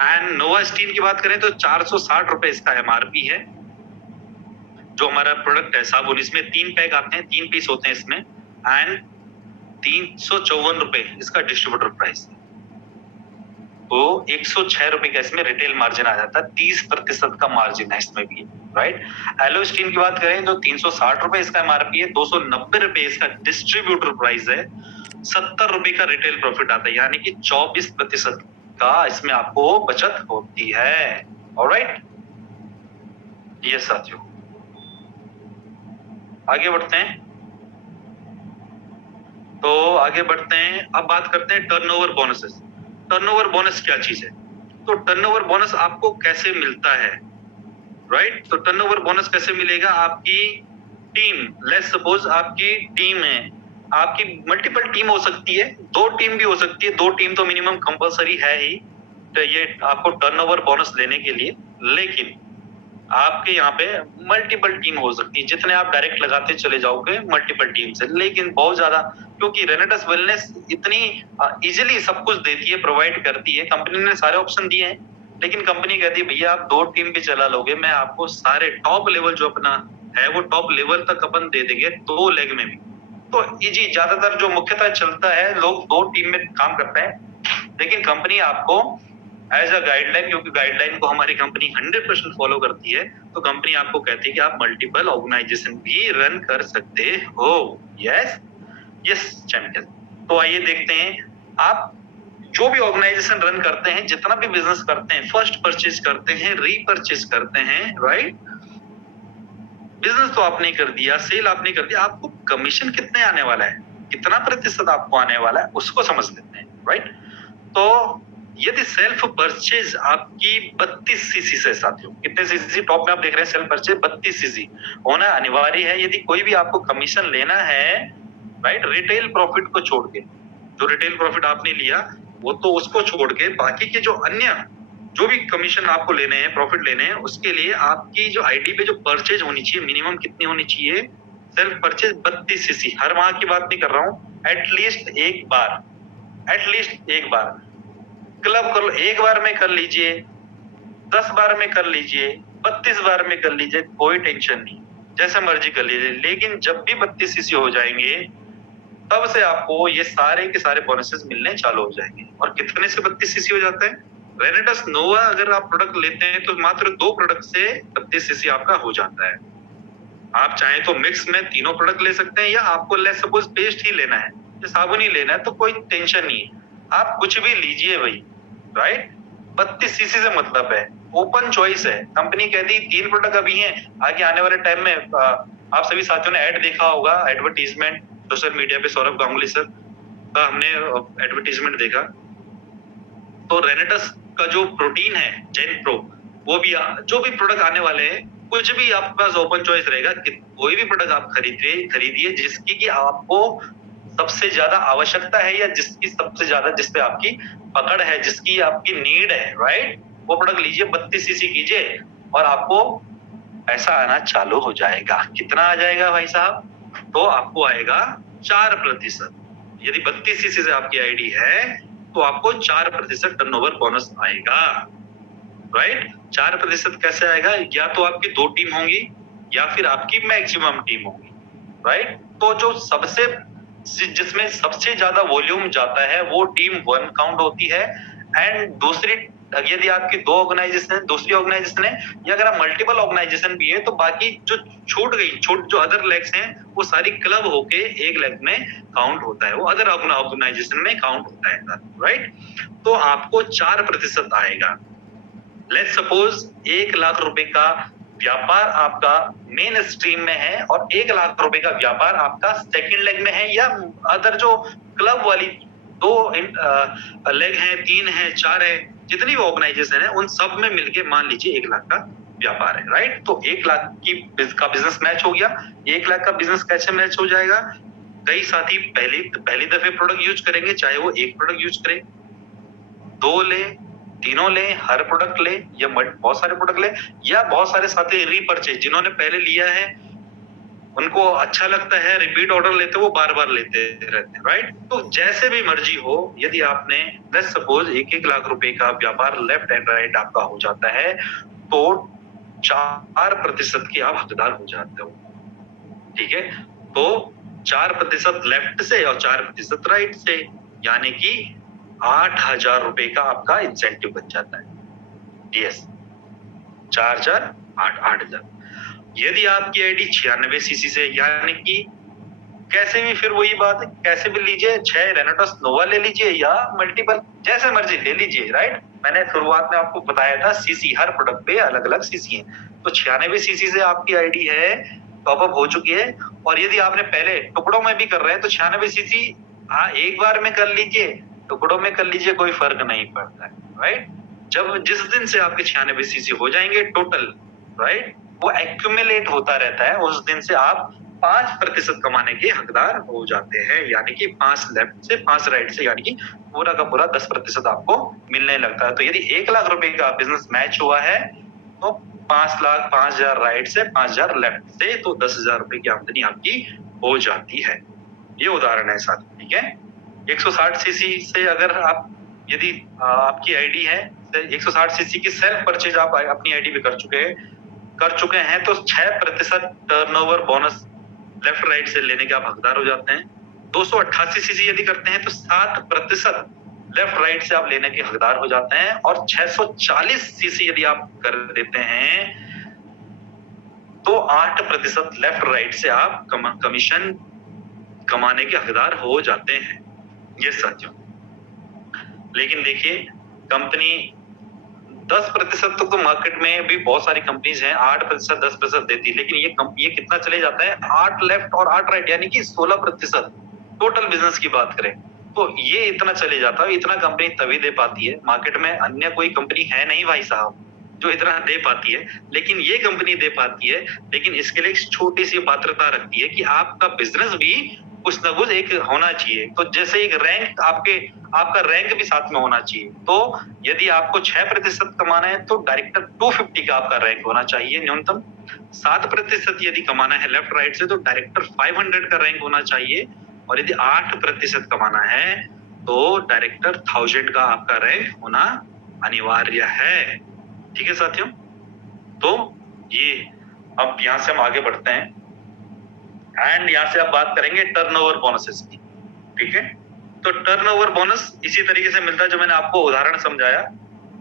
एंड नोवा स्टीन की बात करें तो 460 रुपए इसका एमआरपी है। जो हमारा प्रोडक्ट है साबुन, इसमें 3 पैक आते हैं, 3 पीस होते हैं इसमें। एंड 354 रुपए इसका डिस्ट्रीब्यूटर प्राइस है। तो 106 रुपए का इसमें रिटेल मार्जिन आ जाता है, 30% का मार्जिन है इसमें भी, राइट? एलो स्टीन की बात करें तो 360 रुपए इसका एमआरपी है, 290 रुपए इसका डिस्ट्रीब्यूटर प्राइस है, 70 रुपए का रिटेल प्रॉफिट आता है, यानी कि 24% का इसमें आपको बचत होती है। ऑलराइट, ये साथियों आगे बढ़ते हैं। तो आगे बढ़ते हैं, अब बात करते हैं टर्नओवर बोनसेस। टर्नओवर बोनस क्या चीज है? तो टर्नओवर बोनस आपको कैसे मिलता है, राइट? तो टर्नओवर बोनस कैसे मिलेगा? आपकी टीम, लेट्स सपोज आपकी टीम है, आपकी मल्टीपल टीम हो सकती है, 2 टीम भी हो सकती है, 2 टीम तो मिनिमम कंपलसरी है ही तो ये आपको टर्नओवर बोनस लेने के लिए। लेकिन आपके यहाँ पे मल्टीपल टीम हो सकती है, जितने आप डायरेक्ट लगाते चले जाओगे मल्टीपल टीम से। लेकिन बहुत ज्यादा, क्योंकि रेनेटस वेलनेस इतनी इजीली सब कुछ देती है, प्रोवाइड करती है, कंपनी ने सारे ऑप्शन दिए हैं, लेकिन कंपनी कहती है भैया आप 2 टीम भी चला लोगे, मैं आपको सारे टॉप लेवल जो अपना है वो टॉप लेवल तक अपन दे देंगे 2 लेग में भी। तो इजी ज्यादातर जो मुख्यतः चलता है, लोग 2 टीम में काम करते हैं। लेकिन कंपनी आपको एज अ गाइडलाइन, क्योंकि गाइडलाइन को हमारी कंपनी 100% फॉलो करती है, तो कंपनी आपको कहती है कि आप मल्टीपल ऑर्गेनाइजेशन भी रन कर सकते हो। Yes yes champion. तो आइए देखते हैं, आप जो भी ऑर्गेनाइजेशन रन करते हैं, जितना भी बिजनेस करते हैं, फर्स्ट परचेज करते हैं, रीपरचेज करते हैं, राइट? बिजनेस तो आपने कर दिया, सेल आपने कर दिया, आपको कमीशन कितने आने वाला है, कितना प्रतिशत आपको आने वाला है, उसको समझ लेते हैं, राइट? तो यदि सेल्फ परचेज आपकी 32 सीसी से, साथियों कितने सीसी टॉप में आप देख रहे हैं, सेल्फ परचेज 32 सीसी होना अनिवार्य है यदि कोई भी आपको कमीशन लेना है, राइट? रिटेल प्रॉफिट को छोड़ के, जो रिटेल प्रॉफिट आपने लिया वो तो उसको छोड़ के बाकी के जो अन्य जो भी कमीशन आपको लेने हैं, प्रॉफिट लेने हैं, उसके लिए आपकी जो आईडी पे जो परचेज होनी चाहिए, मिनिमम कितनी होनी चाहिए, सेल्फ परचेज 32 सीसी। हर माह की बात नहीं कर रहा हूँ, एटलीस्ट एक बार क्लब कर लो, एक बार में कर लीजिए, 10 बार में कर लीजिए, 32 बार में कर लीजिए, कोई टेंशन नहीं, जैसे मर्जी कर लीजिए। लेकिन जब भी 32 सीसी हो जाएंगे, तब से आपको ये सारे के सारे बोनसेस मिलने चालू हो जाएंगे। और कितने से 32 सीसी हो जाता है? रेनेटस नोवा अगर आप प्रोडक्ट लेते हैं तो मात्र 2 प्रोडक्ट से 32 सीसी आपका हो जाता है। आप चाहें तो मिक्स में तीनों प्रोडक्ट ले सकते हैं, या आपको लेट्स सपोज पेस्ट ही लेना है या साबुन ही लेना है, तो कोई टेंशन नहीं है, आप कुछ भी लीजिए भाई, राइट? 32 सीसी से मतलब है, ओपन चॉइस है। कंपनी कहती 3 प्रोडक्ट अभी हैं, आगे आने वाले टाइम में आप सभी साथियों ने ऐड देखा होगा, एडवर्टीजमेंट सोशल मीडिया पे सौरभ गांगुली सर का हमने एडवर्टीजमेंट देखा। तो रेनेटस का जो प्रोटीन है जेन प्रो, वो भी जो भी प्रोडक्ट आने वाले हैं, कुछ भी आपके पास ओपन चॉइस रहेगा कि कोई भी प्रोडक्ट आप खरीदिए जिसकी कि आपको सबसे ज्यादा आवश्यकता है या जिसकी सबसे ज्यादा जिस पे आपकी पकड़ है, जिसकी आपकी नीड है, राइट? वो प्रोडक्ट लीजिए, 32 सीसी कीजिए और आपको पैसा आना चालू हो जाएगा। कितना आ जाएगा भाई साहब? तो आपको आएगा 4%। यदि 32 सीसी से आपकी आईडी है तो आपको 4% टर्नओवर बोनस आएगा, राइट? 4% कैसे आएगा? या तो आपकी 2 टीम होंगी या फिर आपकी मैक्सिमम टीम होगी, राइट? तो जो जिसमें सबसे ज्यादा वॉल्यूम जाता है वो टीम 1 काउंट होती है। एंड दूसरी, यदि आपकी 2 ऑर्गेनाइजेशन, दूसरी ऑर्गेनाइजेशन है, या अगर आप मल्टीपल ऑर्गेनाइजेशन भी है तो बाकी जो जो अदर लेग्स हैं वो सारी क्लब होके एक लेग में काउंट होता है, वो अदर ऑर्गेनाइजेशन में काउंट होता है, राइट? तो आपको 4% आएगा। लेट्स सपोज 1 लाख रुपए का व्यापार आपका मेन स्ट्रीम में है और 1 लाख रुपए का व्यापार आपका सेकंड लेग में है, या अदर जो क्लब वाली 2 लेग हैं, 3 है, 4 है, जितनी भी ऑर्गेनाइजेशन है उन सब में मिलके मान लीजिए 1 लाख का व्यापार है, राइट? तो 1 लाख का बिजनेस मैच हो गया। 1 लाख का बिजनेस कैसे मैच हो जाएगा? कई साथी पहली दफे प्रोडक्ट यूज करेंगे, चाहे वो एक प्रोडक्ट यूज करें, 2 ले, तीनों ले, हर प्रोडक्ट ले, या बहुत सारे प्रोडक्ट ले, या बहुत सारे साथी रीपरचेज, जिन्होंने पहले लिया है उनको अच्छा लगता है, रिपीट ऑर्डर लेते, वो बार बार लेते रहते हैं, राइट? तो जैसे भी मर्जी हो, यदि आपने लेट्स सपोज 1-1 लाख रुपए का व्यापार लेफ्ट एंड राइट आपका हो जाता है तो 4% के आप हकदार हो जाते हो, ठीक है? तो 4% लेफ्ट से और 4% राइट से, यानी कि 8,000 रुपए का आपका इंसेंटिव बन जाता है। यस, 4,4,8,8,000। यदि आपकी आईडी 96 सीसी से, यानी कि कैसे भी, फिर वही बात है, कैसे भी लीजिए, 6 रेनेटोस नोवा ले लीजिए या मल्टीपल, जैसे मर्जी ले लीजिए, राइट? मैंने शुरुआत में आपको बताया था सीसी, हर प्रोडक्ट पे अलग अलग सीसी है। तो 96 सीसी से आपकी आईडी है, टॉपअप हो चुकी है, और यदि आपने पहले टुकड़ों में भी कर रहे हैं तो 96 सीसी एक बार में कर लीजिए, टुकड़ों में कर लीजिए, कोई फर्क नहीं पड़ता है, राइट? जब जिस दिन से आपके 96 सीसी हो जाएंगे टोटल, राइट, वो एक्यूमुलेट होता रहता है, उस दिन से आप 5% कमाने के हकदार हो जाते हैं, यानी कि 5 लेफ्ट से 5 राइट से, यानी कि पूरा का पूरा 10% आपको मिलने लगता है। तो यदि 1 लाख रुपए का बिजनेस मैच हुआ है तो 5,05,000 राइट से, 5,000 लेफ्ट से, तो 10,000 रुपए की आमदनी आपकी हो जाती है। ये उदाहरण है साथ, ठीक है? 160 सीसी से अगर आप, यदि आपकी आईडी है 160 सीसी की सेल्फ परचेज आप अपनी आईडी पे कर चुके हैं तो 6% टर्नओवर बोनस लेफ्ट राइट से लेने के आप हकदार हो जाते हैं। 288 सीसी यदि करते हैं तो 7% लेफ्ट राइट से आप लेने के हकदार हो जाते हैं, और 640 सीसी यदि आप कर देते हैं तो 8% लेफ्ट राइट से आप कमीशन कमाने के हकदार हो जाते हैं। ये साथियों, लेकिन देखिए कंपनी 10% तक तो मार्केट में भी बहुत सारी कंपनीज हैं 8%, 10% देती है, लेकिन ये कितना चले जाता है? 8 लेफ्ट और 8 राइट, यानी कि 16% टोटल बिजनेस की बात करें तो ये इतना चले जाता है। इतना कंपनी तभी दे पाती है, मार्केट में अन्य कोई कंपनी है नहीं भाई साहब जो इतना दे पाती है, लेकिन ये कंपनी दे पाती है। लेकिन इसके लिए एक छोटी सी पात्रता रखती है कि आपका बिजनेस भी कुछ ना कुछ एक होना चाहिए। तो जैसे एक रैंक, आपका रैंक भी साथ में होना चाहिए। तो यदि आपको 6% कमाना है तो डायरेक्टर 250 का आपका रैंक होना चाहिए न्यूनतम। 7% यदि कमाना है लेफ्ट राइट से तो डायरेक्टर 500 का रैंक होना चाहिए, और यदि 8% कमाना है तो डायरेक्टर 1000 का आपका रैंक होना अनिवार्य है। ठीक है साथियों, तो ये अब यहाँ से हम आगे बढ़ते हैं एंड यहाँ से आप बात करेंगे टर्नओवर बोनसेस की। ठीक है, तो टर्नओवर बोनस इसी तरीके से मिलता है जो मैंने आपको उदाहरण समझाया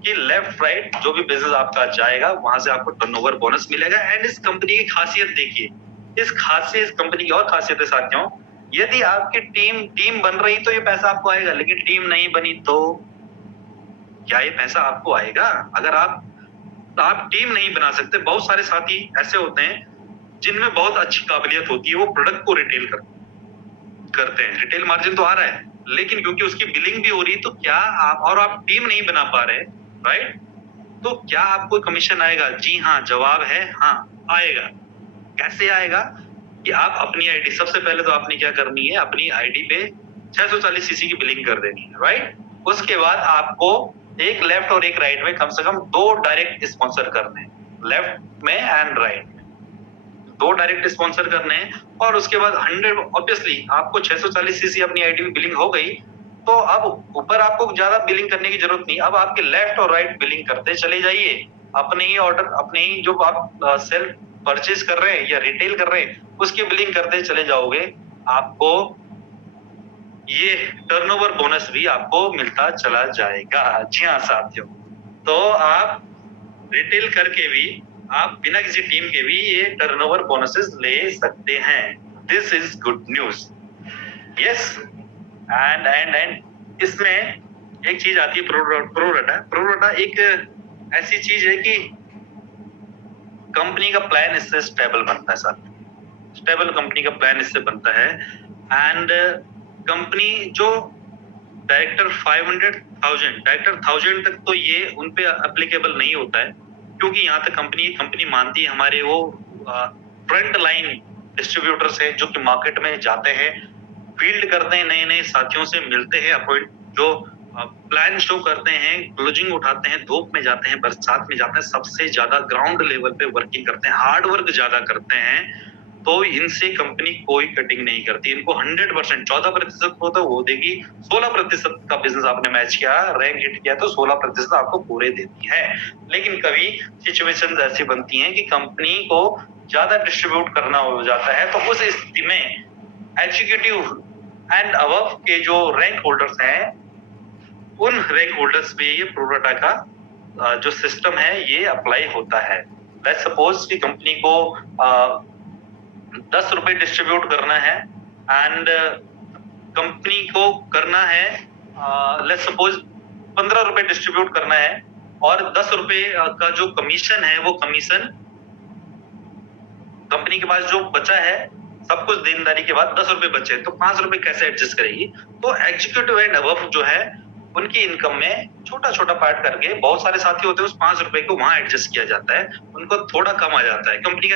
कि लेफ्ट राइट जो भी बिजनेस आपका जाएगा वहां से आपको टर्नओवर बोनस मिलेगा। एंड इस कंपनी की खासियत देखिए, इस कंपनी की और खासियत है साथियों, यदि आपकी टीम बन रही तो ये पैसा आपको आएगा, लेकिन टीम नहीं बनी तो क्या ये पैसा आपको आएगा? अगर आप टीम नहीं बना सकते, बहुत सारे साथी ऐसे होते हैं जिनमें बहुत अच्छी काबिलियत होती है, वो प्रोडक्ट को रिटेल करते हैं, रिटेल मार्जिन तो आ रहा है, लेकिन क्योंकि उसकी बिलिंग भी हो रही है तो क्या आप टीम नहीं बना पा रहे राइट? तो क्या आपको कमीशन आएगा? जी हाँ, जवाब है हाँ, आएगा। कैसे आएगा? कि आप अपनी आईडी, सबसे पहले तो आपने क्या करनी है, अपनी आईडी पे 640 सीसी की बिलिंग कर देनी है, राइट? उसके बाद आपको एक लेफ्ट और एक राइट में कम से कम 2 डायरेक्ट स्पॉन्सर करने हैं, लेफ्ट में एंड राइट में। 2 डायरेक्ट स्पॉन्सर करने हैं और उसके बाद 100, ऑब्वियसली आपको 640 सीसी अपनी आईडी में बिलिंग हो गई, तो अब ऊपर आपको ज्यादा बिलिंग करने की जरूरत नहीं। अब आपके लेफ्ट और राइट बिलिंग करते चले जाइए, अपने ही ऑर्डर, अपने ही जो आप सेल्फ परचेज कर रहे हैं या रिटेल कर रहे हैं उसकी बिलिंग करते चले जाओगे, आपको ये टर्नओवर बोनस भी आपको मिलता चला जाएगा। जी हाँ साथियों, तो आप रिटेल करके भी, आप बिना किसी टीम के भी ये टर्नओवर बोनसेस ले सकते हैं। This is good news. Yes, and इसमें एक चीज आती है प्रोराटा। प्रोराटा एक ऐसी चीज है कि कंपनी का प्लान इससे स्टेबल बनता है साथ, स्टेबल कंपनी का प्लान इससे बनता है। एंड कंपनी जो डायरेक्टर 1000 तक तो ये उन पे एप्लीकेबल नहीं होता है, क्योंकि यहाँ तक कंपनी मानती है हमारे वो फ्रंट लाइन डिस्ट्रीब्यूटर्स हैं जो कि मार्केट में जाते हैं, फील्ड करते हैं, नए नए साथियों से मिलते हैं, अपॉइंट जो प्लान शो करते हैं, क्लोजिंग उठाते हैं, धूप में जाते हैं, बरसात में जाते हैं, सबसे ज्यादा ग्राउंड लेवल पे वर्किंग करते हैं, हार्ड वर्क ज्यादा करते हैं, तो इनसे कंपनी कोई कटिंग नहीं करती। इनको 100%, 14% को तो वो देगी, 16% का बिजनेस आपने मैच किया, रैंक हिट किया तो 16% आपको पूरे देती है। लेकिन कभी सिचुएशंस ऐसी बनती हैं कि कंपनी को ज्यादा डिस्ट्रीब्यूट करना हो जाता है, तो उस स्थिति में एग्जीक्यूटिव एंड अबव के जो रैंक होल्डर्स हैं, उन रैंक होल्डर्स पे ये प्रोराटा का जो सिस्टम है ये अप्लाई होता है। लेट्स सपोज कि कंपनी को 10 रुपए डिस्ट्रीब्यूट करना है एंड कंपनी को करना है लेट्स सपोज 15 रुपए डिस्ट्रीब्यूट करना है, और 10 रुपए का जो कमीशन है वो कमीशन कंपनी के पास जो बचा है, सब कुछ देनदारी के बाद 10 रुपए बचे, तो 5 रुपए कैसे एडजस्ट करेगी? तो एग्जीक्यूटिव एंड अबव जो है उनकी इनकम में छोटा छोटा पार्ट करके, बहुत सारे साथी होते हैं, उस 5 रुपए को वहां एडजस्ट किया जाता है, उनको थोड़ा कम आ जाता है। कंपनी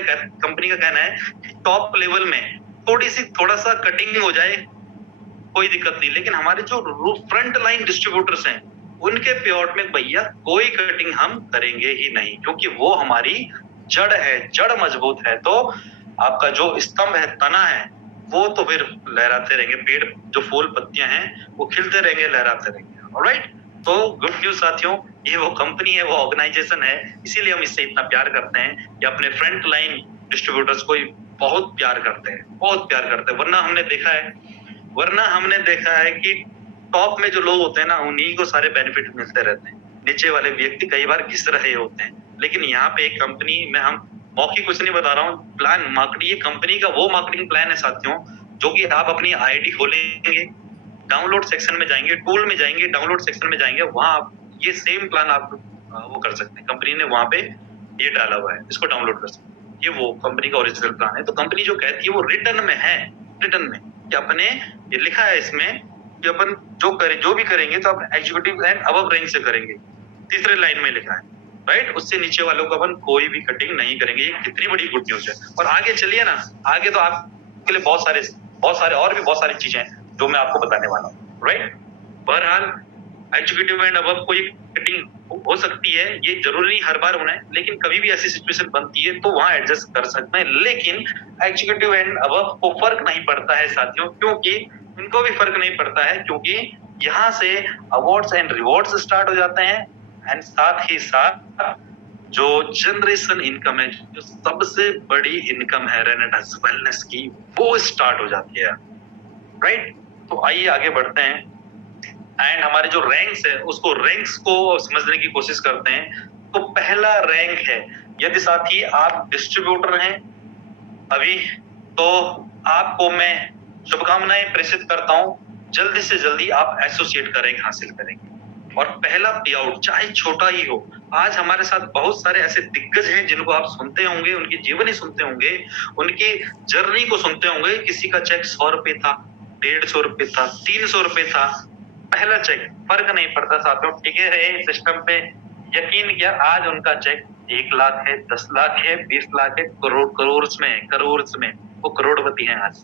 का कहना है कि टॉप लेवल में थोड़ा सा कटिंग हो जाए कोई दिक्कत नहीं, लेकिन हमारे जो फ्रंट लाइन डिस्ट्रीब्यूटर्स हैं उनके पेआउट में भैया कोई कटिंग हम करेंगे ही नहीं, क्योंकि वो हमारी जड़ है, जड़ मजबूत है, तो आपका जो स्तंभ है, तना है, वो तो फिर लहराते रहेंगे, पेड़ जो फूल पत्तियां हैं वो खिलते रहेंगे, लहराते रहेंगे। ऑलराइट, तो गुड न्यूज साथियों, ये वो कंपनी है, वो ऑर्गेनाइजेशन है, इसीलिए हम इससे इतना प्यार करते हैं कि अपने फ्रंट लाइन डिस्ट्रीब्यूटर्स को बहुत प्यार करते हैं, बहुत प्यार करते हैं। वरना हमने देखा है कि टॉप में जो लोग होते हैं ना, उन्हीं को सारे बेनिफिट मिलते रहते हैं, नीचे वाले व्यक्ति कई बार घिस रहे होते हैं। लेकिन यहाँ पे एक कंपनी में, हम मौखिक कुछ नहीं बता रहा हूँ, प्लान मार्केटिंग, ये कंपनी का वो मार्केटिंग प्लान है साथियों, जो कि आप अपनी आईडी खोलेंगे, डाउनलोड सेक्शन में जाएंगे, टूल में जाएंगे, डाउनलोड सेक्शन में जाएंगे, वहां आप ये सेम प्लान आप वो कर सकते हैं। कंपनी ने वहां पे ये डाला हुआ है, इसको डाउनलोड कर सकते हैं, ये वो कंपनी का ओरिजिनल प्लान है। तो कंपनी जो कहती है वो रिटर्न में है, रिटर्न में कि अपने ये लिखा है इसमें कि अपन जो भी करेंगे तो आप एग्जीक्यूटिव एंड अबव रैंक से करेंगे, तीसरे लाइन में लिखा है, राइट? उससे नीचे वालों को अपन कोई भी कटिंग नहीं करेंगे। ये कितनी बड़ी गुड न्यूज है। और आगे चलिए ना, आगे तो आपके लिए बहुत सारे और भी बहुत सारी चीजें हैं जो मैं आपको बताने वाला हूँ, राइट? बहरहाल एग्जीक्यूटिव एंड अबव कोई कटिंग हो सकती है, ये जरूरी नहीं हर बार होना है, लेकिन कभी भी ऐसी सिचुएशन बनती है तो वहां एडजस्ट कर सकते हैं। लेकिन एग्जीक्यूटिव एंड अबव को फर्क नहीं पड़ता है साथियों, क्योंकि इनको भी फर्क नहीं पड़ता है, क्योंकि यहाँ से अवार्ड्स एंड रिवॉर्ड्स स्टार्ट हो जाते हैं, एंड साथ ही साथ जो जनरेशन इनकम है, जो सबसे बड़ी इनकम है रेनेटास वेलनेस की, वो स्टार्ट हो जाती है, राइट? तो आइए आगे बढ़ते हैं एंड हमारे जो रैंक्स है उसको रैंक्स को समझने की कोशिश करते हैं। तो पहला रैंक है, यदि साथी आप डिस्ट्रीब्यूटर हैं अभी, तो आपको मैं शुभकामनाएं प्रेषित करता हूं, जल्दी से जल्दी आप एसोसिएट का रैंक हासिल करेंगे। और पहला पे आउट चाहे छोटा ही हो, आज हमारे साथ बहुत सारे ऐसे दिग्गज हैं जिनको आप सुनते होंगे, उनकी जीवनी सुनते होंगे, उनकी जर्नी को सुनते होंगे। किसी का चेक 100 रुपए था, 150 रुपए था, 300 रुपए था, पहला चेक, फर्क नहीं पड़ता साथियों, टिके रहे सिस्टम पे, यकीन किया, आज उनका चेक 1 लाख है, 10 लाख है, 20 लाख है, करोड़ में वो करोड़पति हैं आज।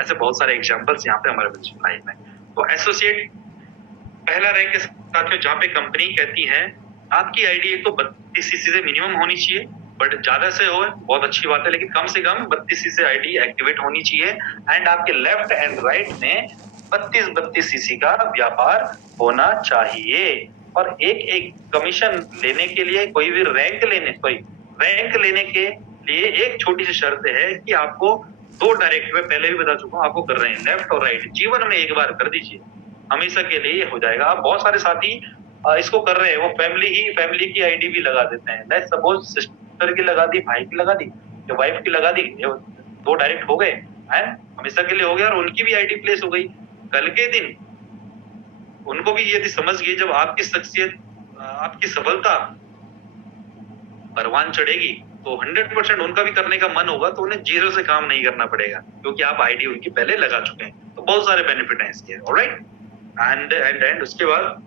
ऐसे बहुत सारे एग्जांपल्स यहाँ पे हमारे लाइफ में। तो एसोसिएट पहला रैंक के साथियों, जहाँ पे कंपनी कहती है आपकी आईडी तो 32 सीसी से मिनिमम होनी चाहिए, बट ज्यादा से हो बहुत अच्छी बात है, लेकिन कम से कम 32 सीसी आईडी एक्टिवेट होनी चाहिए। एंड आपके लेफ्ट एंड राइट में 32 सीसी का व्यापार होना चाहिए। और एक कमीशन लेने के लिए, कोई भी रैंक लेने के लिए एक छोटी सी शर्त है कि आपको 2 डायरेक्ट, में पहले भी बता चुका हूँ आपको कर रहे हैं, लेफ्ट और राइट जीवन में एक बार कर दीजिए, हमेशा के लिए हो जाएगा। आप बहुत सारे साथी इसको कर रहे हैं, वो फैमिली की आईडी भी लगा देते हैं। लेट्स सपोज सिस्टर की लगा दी, भाई की लगा दी, या वाइफ की लगा दी, 2 डायरेक्ट हो गए हैं, हमेशा के लिए हो गया, और उनकी भी आईडी प्लेस हो गई। कल के दिन उनको भी यदि समझ गए, जब आपकी शख्सियत, आपकी सफलता परवान चढ़ेगी, तो 100% उनका भी करने का मन होगा, तो उन्हें जीरो से काम नहीं करना पड़ेगा, क्योंकि आप आईडी उनकी पहले लगा चुके हैं। तो बहुत सारे बेनिफिट हैं इसके, ऑलराइट। एंड उसके बाद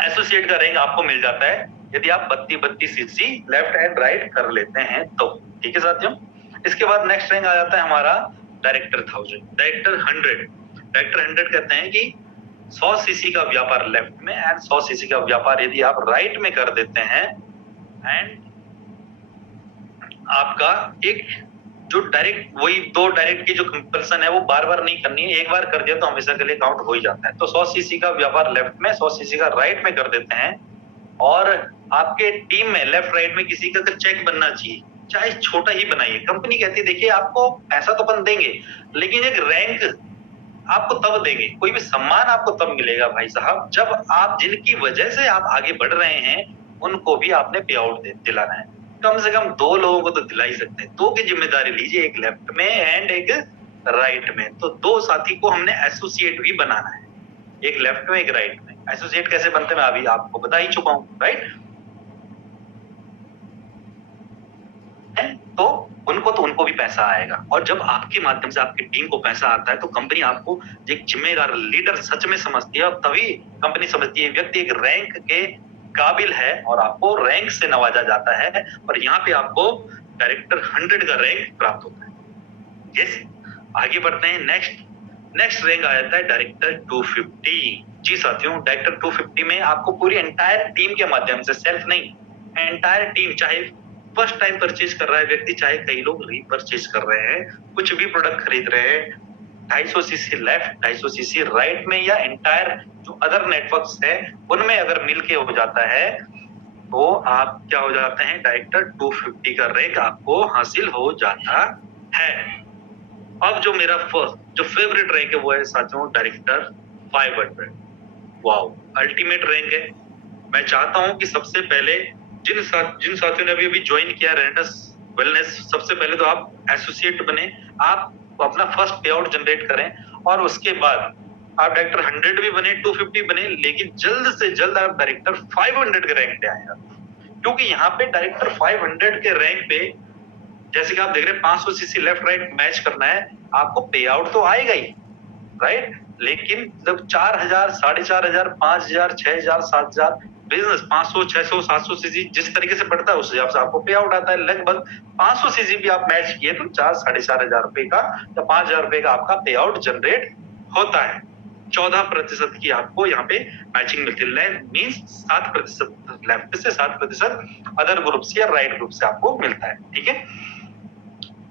एसोसिएट का रैंक आपको मिल जाता है यदि आप 32 सीसी लेफ्ट एंड राइट कर लेते हैं तो। ठीक है साथियों, इसके बाद नेक्स्ट रैंक आ जाता है हमारा डायरेक्टर 1000, डायरेक्टर 100 कहते हैं कि 100 सीसी का व्यापार लेफ्ट में एंड 100 सीसी का व्यापार यदि आप राइट में कर देते हैं, एंड आपका एक जो डायरेक्ट, वही 2 डायरेक्ट की जो कंपल्सन है वो बार बार नहीं करनी है, एक बार कर दिया तो हमेशा के लिए काउंट हो ही जाता है। तो 100 सीसी का व्यापार लेफ्ट में, 100 सीसी का राइट में कर देते हैं। और आपके टीम में लेफ्ट राइट में किसी का अगर चेक बनना चाहिए, चाहे छोटा ही बनाइए, कंपनी कहती है देखिए आपको पैसा तो अपन देंगे, लेकिन एक रैंक आपको तब देंगे, कोई भी सम्मान आपको तब मिलेगा भाई साहब, जब आप, जिनकी वजह से आप आगे बढ़ रहे हैं, उनको भी आपने पे आउट दिलाना है। कम से कम 2 लोगों को तो दिला ही सकते हैं। 2 की जिम्मेदारी लीजिए, एक लेफ्ट में एंड एक राइट में। तो 2 साथी को हमने एसोसिएट भी बनाना है, एक लेफ्ट में एक राइट में। एसोसिएट कैसे बनते हैं मैं अभी आपको बता ही चुका हूँ, राइट। तो उनको भी पैसा आएगा, और जब आपके माध्यम से आपकी टीम को पैसा आता है तो कंपनी आपको एक जिम्मेदार लीडर सच में समझती है, और तभी कंपनी समझती है व्यक्ति एक रैंक के काबिल है, और आपको रैंक से नवाजा जाता है, और यहाँ पे आपको डायरेक्टर 100 का रैंक प्राप्त होता है। यस, आगे बढ़ते हैं। नेक्स्ट रैंक आ जाता है डायरेक्टर 250। जी साथियों, डायरेक्टर 250 में आपको पूरी एंटायर टीम के माध्यम से, सेल्फ नहीं, एंटायर टीम, चाहे फर्स्ट टाइम परचेज कर रहा है व्यक्ति, चाहे कई लोग रीपरचेज कर रहे हैं, कुछ भी प्रोडक्ट खरीद रहे हैं, 250 सीसी लेफ्ट, 250 सीसी राइट में, या एंटायर जो अदर नेटवर्क्स है उनमें अगर मिलके हो जाता है, तो आप क्या हो जाते हैं, डायरेक्टर 250 का रैंक आपको हासिल हो जाता है। अब जो मेरा जो फेवरेट रैंक है वो है साथियों डायरेक्टर 500। वाओ, अल्टीमेट रैंक है। मैं चाहता हूं कि सबसे पहले जिन साथियों ने अभी ज्वाइन किया रेनेटस वेलनेस, सबसे पहले तो आप एसोसिएट बने, आप अपना फर्स्ट पे आउट जनरेट करें, और उसके बाद आप डायरेक्टर 100 भी बने, 250 बने, लेकिन जल्द से जल्द आप डायरेक्टर 500 के रैंक पे आए, क्योंकि यहाँ पे डायरेक्टर 500 के रैंक पे, जैसे कि आप देख रहे हैं 500 सीसी लेफ्ट राइट मैच करना है, आपको पे आउट तो आएगा ही, राइट। लेकिन जब 4000, 4500, 5000, 6000, 7000 बिजनेस 500, 600, 700 सीसी जिस तरीके से बढ़ता है उस हिसाब से आपको पे आउट आता है। लगभग 500 सीसी भी आप मैच किए तो 4-4.5 रुपए का या 5000 रुपए का आपका पे आउट जनरेट होता है। 14% की आपको यहाँ पे मैचिंग मिलती है, मीन्स 7% लेफ्ट से, 7% अदर ग्रुप से या राइट ग्रुप से आपको मिलता है। ठीक है,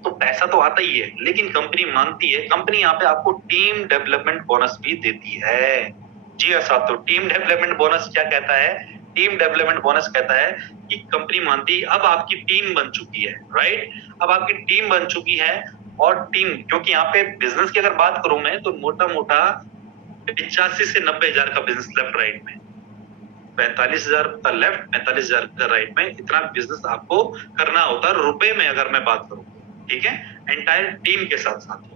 तो पैसा तो आता ही है, लेकिन कंपनी मांगती है, कंपनी यहाँ पे आपको टीम डेवलपमेंट बोनस भी देती है। जी हाँ साथियों, टीम डेवलपमेंट बोनस क्या कहता है? टीम डेवलपमेंट बोनस कहता है कि कंपनी मानती है अब आपकी टीम बन चुकी है, राइट। अब आपकी टीम बन चुकी है, और टीम, क्योंकि यहाँ पे बिजनेस की अगर बात करूं मैं, तो मोटा मोटा 85 से 90 हजार का बिजनेस लेफ्ट राइट में, 45,000 का लेफ्ट, 45,000 का राइट में, इतना बिजनेस आपको करना होता है रुपए में अगर मैं बात करूं। ठीक है, एंटायर टीम के साथ साथ।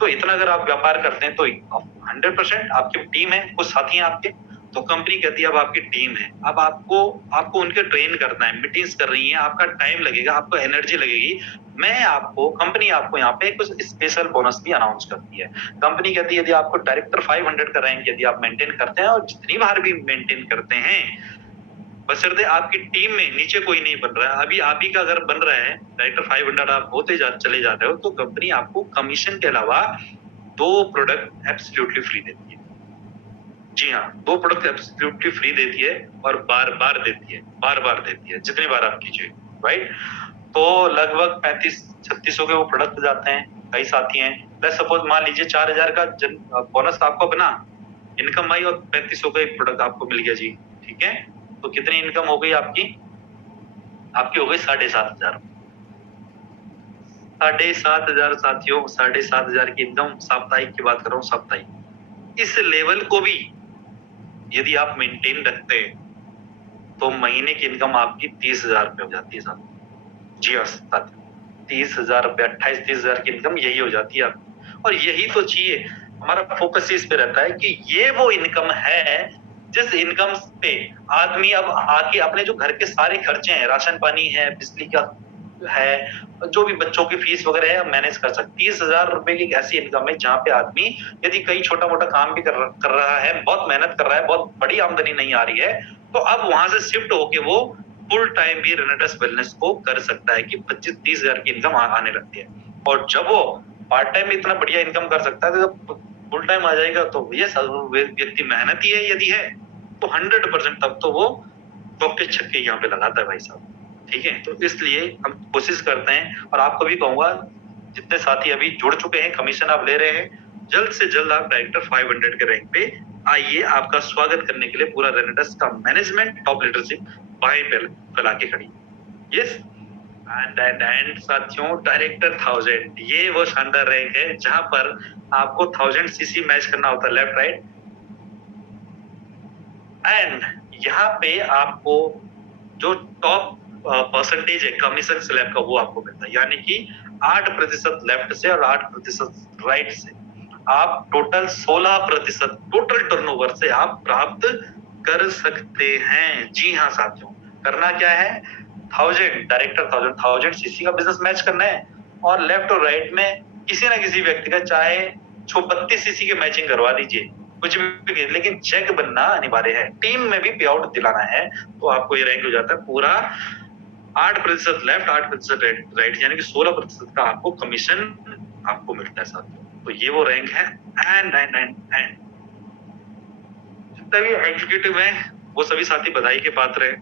तो इतना अगर आप व्यापार करते हैं तो 100% आपकी टीम है, कुछ साथी हैं आपके, तो कंपनी कहती है अब आपकी टीम है, अब आपको उनके ट्रेन करना है, मीटिंग्स कर रही हैं, आपका टाइम लगेगा, आपको एनर्जी लगेगी। कंपनी आपको यहाँ पे कुछ स्पेशल बोनस भी अनाउंस करती है। कंपनी कहती है यदि आपको डायरेक्टर 500 का रैंक यदि आप मेंटेन करते हैं और जितनी बार भी मेंटेन करते हैं, बशर्ते आपकी टीम में नीचे कोई नहीं बन रहा है, अभी आप ही का अगर बन रहा है डायरेक्टर 500 आप चले जा रहे हो, तो कंपनी आपको कमीशन के अलावा 2 प्रोडक्ट एब्सोल्युटली फ्री देती है। जी हाँ, 2 प्रोडक्ट एब्सोल्युटली फ्री देती है और बार-बार देती है, बार-बार देती है, जितनी बार आप कीजिए, राइट? तो लगभग 35-3600 के वो प्रोडक्ट जाते हैं, कई साथी हैं। लेट्स सपोज मान लीजिए 4000 का बोनस आपको बना, इनकम आई और 3500 का एक प्रोडक्ट आपको मिल गया जी, ठीक है? तो कितनी इनकम हो गई आपकी? आपकी हो गई 7500। 7500 साथियों, 7500 की इनकम साप्ताहिक की बात कर रहा हूँ, साप्ताहिक। इस लेवल को भी यदि आप मेंटेन रखते हैं तो महीने की इनकम आपकी 30,000 रुपए हो जाती है साहब। जी हाँ साथियों, 30,000 रुपए, 28-30,000 की इनकम यही हो जाती है आपकी। और यही तो चाहिए, हमारा फोकस इस पे रहता है कि ये वो इनकम है जिस इनकम पे आदमी अब आके अपने जो घर के सारे खर्चे हैं, राशन पानी है, बिजली का है, जो भी बच्चों की फीस वगैरह है, मैनेज कर सकते। 30,000 रुपए की एक ऐसी इनकम है जहाँ पे आदमी यदि कई छोटा मोटा काम भी कर रहा है, बहुत मेहनत कर रहा है, बहुत बड़ी आमदनी नहीं आ रही है, तो अब वहां से शिफ्ट होके वो फुल टाइम भी रेनेटस वेलनेस को कर सकता है कि 25-30,000 की इनकम आने लगती है। और जब वो पार्ट टाइम में इतना बढ़िया इनकम कर सकता है, तो जब फुल टाइम आ जाएगा तो ये व्यक्ति मेहनती है यदि है तो 100% तब तो वो चौके छक्के यहाँ पे लगाता है भाई साहब। ठीक है, तो इसलिए हम कोशिश करते हैं और आपको भी कहूंगा, जितने साथी अभी जुड़ चुके हैं, कमीशन आप ले रहे हैं, जल्द से जल्द आप डायरेक्टर 500 के रैंक पे आइए। आपका स्वागत करने के लिए पूरा रेनेटस का मैनेजमेंट, टॉप लीडरशिप बाएं फैला के खड़ी। यस एंड साथियों, डायरेक्टर 1000 ये वो शानदार रैंक है जहां पर आपको 1000 सीसी मैच करना होता है, लेफ्ट राइट। एंड यहाँ पे आपको जो टॉप परसेंटेज है कमीशन स्लैब का, वो आपको मिलता है, यानी कि 8% लेफ्ट से और 8% राइट से आप टोटल 16% टोटल टर्नओवर से आप प्राप्त कर सकते हैं। जी हाँ साथियों, करना क्या है, 1000 डायरेक्टर 1000 सीसी का बिजनेस मैच करना है और लेफ्ट और राइट में किसी ना किसी व्यक्ति का, चाहे 32 सीसी के मैचिंग करवा दीजिए, कुछ भी, लेकिन चेक बनना अनिवार्य है। टीम में भी पे आउट दिलाना है तो आपको ये रैंक हो जाता है पूरा 8% लेफ्ट, 8% राइट, यानी कि 16% का आपको कमीशन आपको मिलता है साथियों। तो ये वो रैंक है। एंड जितने भी एग्जीक्यूटिव हैं वो सभी साथी बधाई के पात्र हैं।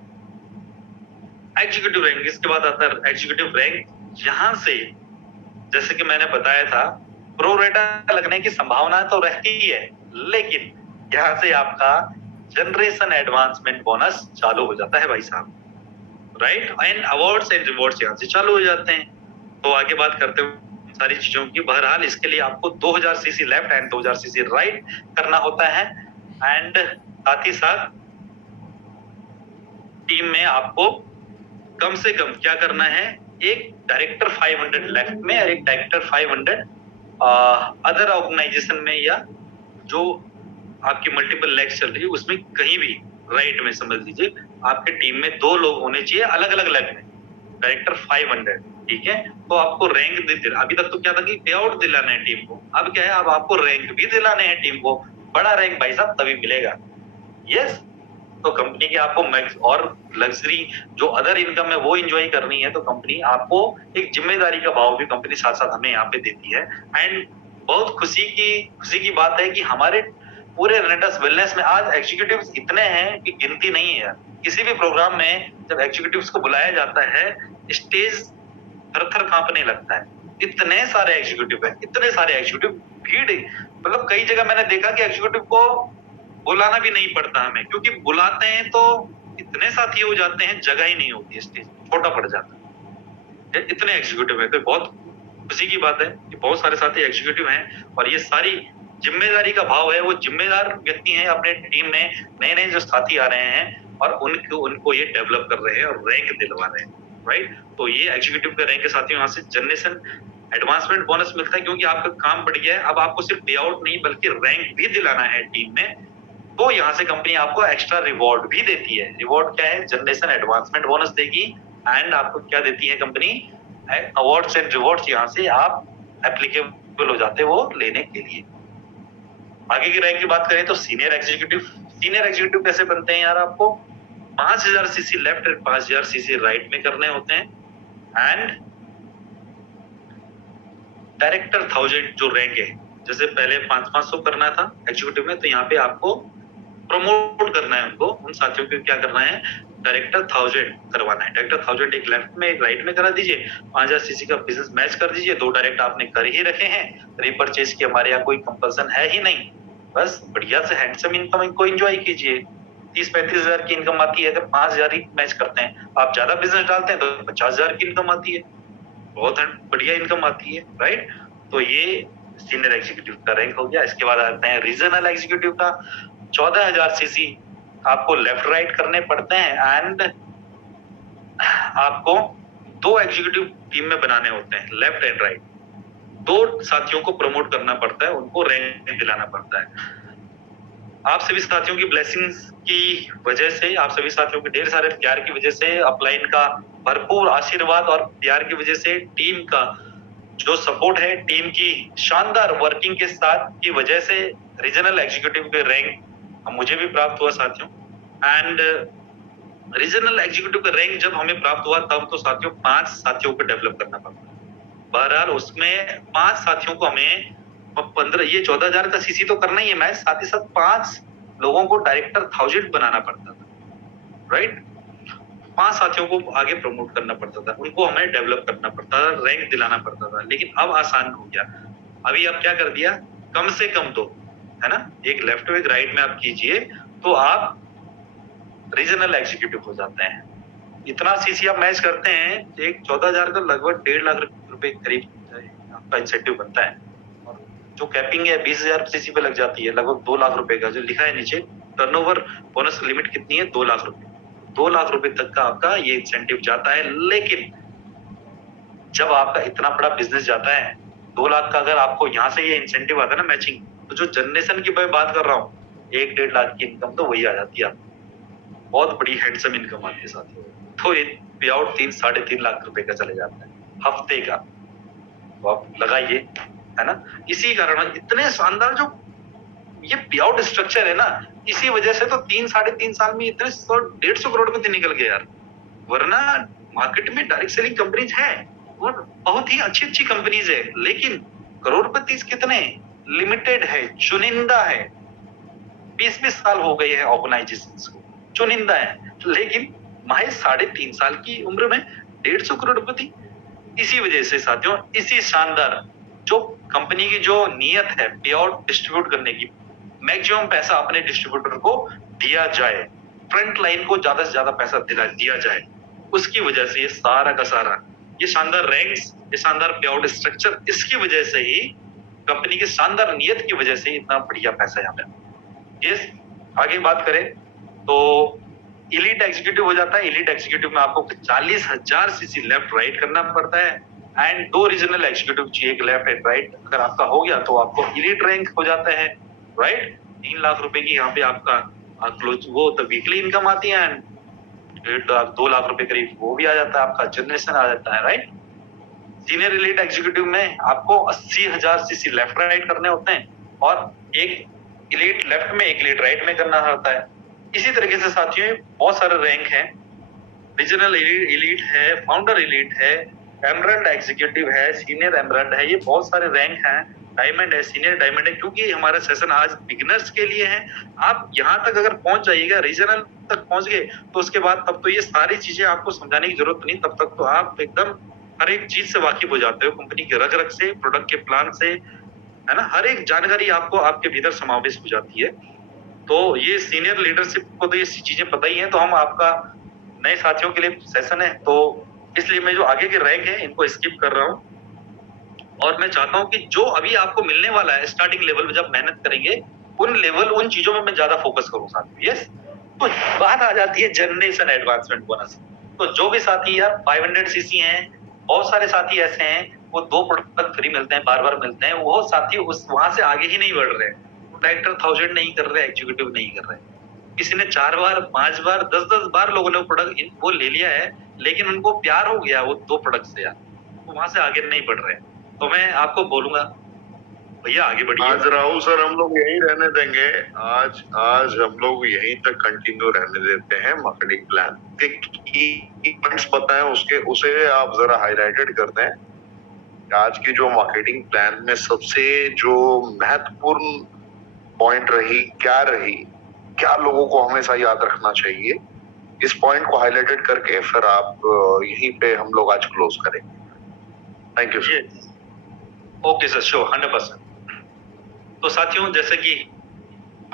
एग्जीक्यूटिव रैंक, इसके बाद आता है एग्जीक्यूटिव रैंक। यहाँ से जैसे कि मैंने बताया था, प्रो रेटा लगने की संभावना तो रहती ही है, लेकिन यहाँ से आपका जनरेशन एडवांसमेंट बोनस चालू हो जाता है भाई साहब, right. And awards and rewards यहाँ से चालू हो जाते हैं। तो आगे बात करते हैं सारी चीजों की। बहरहाल इसके लिए आपको 2000 CC left and 2000 CC right करना होता है। एंड साथ ही साथ टीम में आपको कम से कम क्या करना है, एक डायरेक्टर 500 लेफ्ट में और एक डायरेक्टर 500 अदर ऑर्गेनाइजेशन में, या जो आपकी मल्टीपल लेग्स चल रही है उसमें कहीं भी राइट में, समझ लीजिए आपके टीम में 2 लोग होने चाहिए अलग अलग लेग में, डायरेक्टर 500, ठीक है। तो आपको रैंक दे, अभी तक तो क्या था कि पे आउट दिलाना है टीम को, अब क्या है, अब आपको रैंक भी दिलाने हैं टीम को। बड़ा रैंक भाई साहब तभी मिलेगा। यस, तो कंपनी की आपको मैक्स और लग्जरी जो अदर इनकम है वो एंजॉय करनी है, तो कंपनी आपको एक जिम्मेदारी का भाव भी कंपनी साथ साथ हमें यहाँ पे देती है। एंड बहुत खुशी की बात है कि हमारे पूरे रेनेटस वेलनेस में आज एग्जीक्यूटिव्स इतने हैं कि गिनती नहीं है। किसी भी प्रोग्राम में जब एग्जीक्यूटिव्स को बुलाया जाता है, स्टेज थर-थर कांपने लगता है। इतने सारे एग्जीक्यूटिव है, इतने सारे एग्जीक्यूटिव, भीड़, मतलब कई जगह मैंने देखा कि एग्जीक्यूटिव को बुलाना भी नहीं पड़ता हमें, क्योंकि बुलाते हैं तो इतने साथी हो जाते हैं, जगह ही नहीं होती, स्टेज छोटा पड़ जाता है। इतने एग्जीक्यूटिव है, तो बहुत खुशी की बात है कि बहुत सारे साथी एग्जीक्यूटिव हैं और ये सारी जिम्मेदारी का भाव है। वो जिम्मेदार व्यक्ति हैं, अपने टीम में नए नए जो साथी आ रहे हैं और उनको ये डेवलप कर रहे हैं और रैंक दिलवा रहे हैं, राइट। तो ये एग्जीक्यूटिव के रैंक के साथियों, यहाँ से जनरेशन एडवांसमेंट बोनस मिलता है, क्योंकि आपका काम बढ़ गया है। अब आपको सिर्फ पे आउट नहीं बल्कि रैंक भी दिलाना है टीम में। तो यहाँ से कंपनी आपको एक्स्ट्रा रिवॉर्ड भी देती है। रिवॉर्ड क्या है? जनरेशन एडवांसमेंट बोनस देगी एंड आपको क्या देती है कंपनी? अवार्ड्स एंड रिवॉर्ड्स यहाँ से आप एप्लीकेबल हो जाते हैं वो लेने के लिए। आगे की रैंक की बात करें तो सीनियर एग्जीक्यूटिव। सीनियर एग्जीक्यूटिव कैसे बनते हैं यार? आपको 5000 CC left and 5000 CC right में करने होते हैं एंड डायरेक्टर 1000 जो रैंक है, जैसे पहले 500 करना था एग्जीक्यूटिव में, तो यहाँ पे आपको प्रमोट करना है उनको, उन साथियों को क्या करना है? डायरेक्टर 1000 करवाना है। डायरेक्टर 1000 एक लेफ्ट में एक राइट में करा दीजिए, 5000 सीसी का बिजनेस मैच कर दीजिए, 2 डायरेक्ट आपने कर ही रखे हैं, रिपर्चेज की हमारे यहाँ कोई कंपल्सन है ही नहीं, बस बढ़िया से हैंडसम इनकम को एंजॉय कीजिए। 30-35 हजार की इनकम आती है अगर 5000 ही मैच करते हैं। आप ज्यादा बिजनेस डालते हैं तो 50,000 की इनकम आती है, बहुत बढ़िया इनकम आती है, राइट? तो ये सीनियर एग्जीक्यूटिव का रैंक हो गया। इसके बाद आते हैं रीजनल एग्जीक्यूटिव का। 14,000 सीसी आपको लेफ्ट राइट करने पड़ते हैं एंड आपको 2 एग्जीक्यूटिव टीम में बनाने होते हैं, लेफ्ट एंड राइट। 2 साथियों को प्रमोट करना पड़ता है, उनको रैंक दिलाना पड़ता है। आप सभी साथियों की ब्लेसिंग्स की वजह से, आप सभी साथियों के ढेर सारे प्यार की वजह से, अपलाइन का भरपूर आशीर्वाद और प्यार की वजह से, टीम का जो सपोर्ट है, टीम की शानदार वर्किंग के साथ की वजह से रीजनल एग्जीक्यूटिव के रैंक मुझे भी प्राप्त हुआ साथियों। एंड रीजनल एग्जीक्यूटिव का रैंक जब हमें प्राप्त हुआ तब तो साथियों 5 साथियों को डेवलप करना पड़ता है। बहरहाल उसमें 5 साथियों को हमें 15 ये 14,000 का सीसी तो करना ही है मैच, साथ ही साथ 5 लोगों को डायरेक्टर 1000 बनाना पड़ता था, राइट? 5 साथियों को आगे प्रमोट करना पड़ता था, उनको हमें डेवलप करना पड़ता था, रैंक दिलाना पड़ता था। लेकिन अब आसान हो गया। अभी आप क्या कर दिया? कम से कम 2, है ना? एक लेफ्ट और एक राइट में आप कीजिए तो आप रीजनल एग्जीक्यूटिव हो जाते हैं। इतना सीसी आप मैच करते हैं, एक 14,000 का लगभग 1.5 लाख रुपए करीब आपका इंसेंटिव बनता है। और जो कैपिंग है 20,000 सीसी पे लग जाती है, लगभग 2 लाख रुपए का, जो लिखा है नीचे टर्नओवर बोनस लिमिट कितनी है? 2 लाख रुपए। 2 लाख रुपए तक का आपका ये इंसेंटिव जाता है। लेकिन जब आपका इतना बड़ा बिजनेस जाता है, 2 लाख का अगर आपको यहाँ से ये इंसेंटिव आता है ना मैचिंग, तो जो जनरेशन की मैं बात कर रहा हूँ, 1-1.5 लाख की इनकम तो वही आ जाती है आपको। बहुत बड़ी हैंडसम इनकम आती है साथियों। तो ये पे आउट 3-3.5 लाख रुपए का चले जाता है हफ्ते का। तो आप लगाइए, है ना? इसी कारण इतने शानदार जो ये पे आउट स्ट्रक्चर है ना, इसी वजह से तो 3-3.5 साल में इतने 150 करोड़ रुपए निकल गए यार। वरना मार्केट में डायरेक्ट सेलिंग कंपनीज है और बहुत ही अच्छी कंपनीज है, लेकिन करोड़पति कितने लिमिटेड है, चुनिंदा है। 20-20 साल हो गए हैं ऑर्गेनाइजेशन को, चुनिंदा है, लेकिन महज 3.5 साल की उम्र में 150 करोड़पति। इसी वजह से साथियों, इसी शानदार जो कंपनी की जो नियत है पे आउट डिस्ट्रीब्यूट करने की, मैक्सिमम पैसा अपने डिस्ट्रीब्यूटर को दिया जाए, फ्रंट लाइन को ज्यादा से ज्यादा पैसा दिया जाए, उसकी वजह से ये सारा का सारा ये शानदार रैंक्स, ये शानदार पे आउट स्ट्रक्चर, इसकी वजह से ही, कंपनी की शानदार नियत की वजह से इतना बढ़िया पैसा यहाँ पे। ये आगे बात करें तो इलीट एग्जीक्यूटिव हो जाता है। इलीट एग्जीक्यूटिव में आपको 40,000 सीसी लेफ्ट राइट करना पड़ता है एंड 2 रीजनल एग्जीक्यूटिव चाहिए, एक लेफ्ट एंड राइट। अगर आपका हो गया तो आपको इलीट रैंक हो जाता है, राइट? 3 लाख रुपए की यहाँ पे आपका क्लोज वो तो वीकली इनकम आती है एंड 2 लाख रुपए करीब वो भी आ जाता है, आपका जनरेशन आ जाता है, राइट? सीनियर इलीट एग्जीक्यूटिव में आपको 80,000 सीसी लेफ्ट राइट करने होते हैं और एक इलीट लेफ्ट में एक इलीट राइट में करना होता है। इसी तरीके से साथियों बहुत सारे रैंक हैं, रीजनल इलीट है, फाउंडर इलीट है, एमरल्ड एग्जीक्यूटिव है, सीनियर एमरल्ड है, ये बहुत सारे रैंक हैं। डायमंड है, सीनियर डायमंड है, क्योंकि हमारा सेशन आज बिगिनर्स के लिए है। आप यहाँ तक अगर पहुंच जाइएगा, रीजनल तक पहुंच गए, तो उसके बाद तब तो ये सारी चीजें आपको समझाने की जरूरत नहीं, तब तक तो आप एकदम हर एक चीज से वाकिफ हो जाते हो, कंपनी के रग रग से, प्रोडक्ट के प्लान से, है ना? हर एक जानकारी आपको आपके भीतर समावेश हो जाती है। तो ये सीनियर लीडरशिप को तो ये चीजें पता ही है। तो हम आपका नए साथियों के लिए सेशन है, तो इसलिए मैं जो आगे के रैंक है इनको स्किप कर रहा हूँ और मैं चाहता हूँ कि जो अभी आपको मिलने वाला है स्टार्टिंग लेवल में, जब मेहनत करेंगे उन चीजों में मैं ज्यादा फोकस करूँ साथियों। यस, तो बात आ जाती है जनरेशन एडवांसमेंट बोनस। तो जो भी साथी यार 500 सीसी हैं, बहुत सारे साथी ऐसे हैं वो 2 प्रोडक्ट फ्री मिलते हैं, बार-बार मिलते हैं, वो साथी उस वहां से आगे ही नहीं बढ़ रहे हैं। डायरेक्टर 1000 नहीं कर रहे, एग्जीक्यूटिव नहीं कर रहे, किसी ने 4 बार 5 बार 10-10 बार लोगों ने प्रोडक्ट वो ले लिया है, लेकिन उनको प्यार हो गया वो 2 प्रोडक्ट से यार, तो वहां से आगे नहीं बढ़ रहे। तो मैं आपको बोलूंगा भैया आगे बढ़िए। आज राहुल सर हम लोग यहीं रहने देंगे, आज हम लोग यहीं तक कंटिन्यू रहने देते हैं। मार्केटिंग प्लान के की पॉइंट्स बताएं, उसे आप जरा हाईलाइटेड कर दें। आज की जो मार्केटिंग प्लान में सबसे जो महत्वपूर्ण पॉइंट रही, क्या लोगों को हमेशा याद रखना चाहिए, इस पॉइंट को हाईलाइटेड करके फिर आप यहीं पे हम लोग आज क्लोज करेंगे। Thank you sir. Okay sir, sure, 100%। तो साथियों, जैसे कि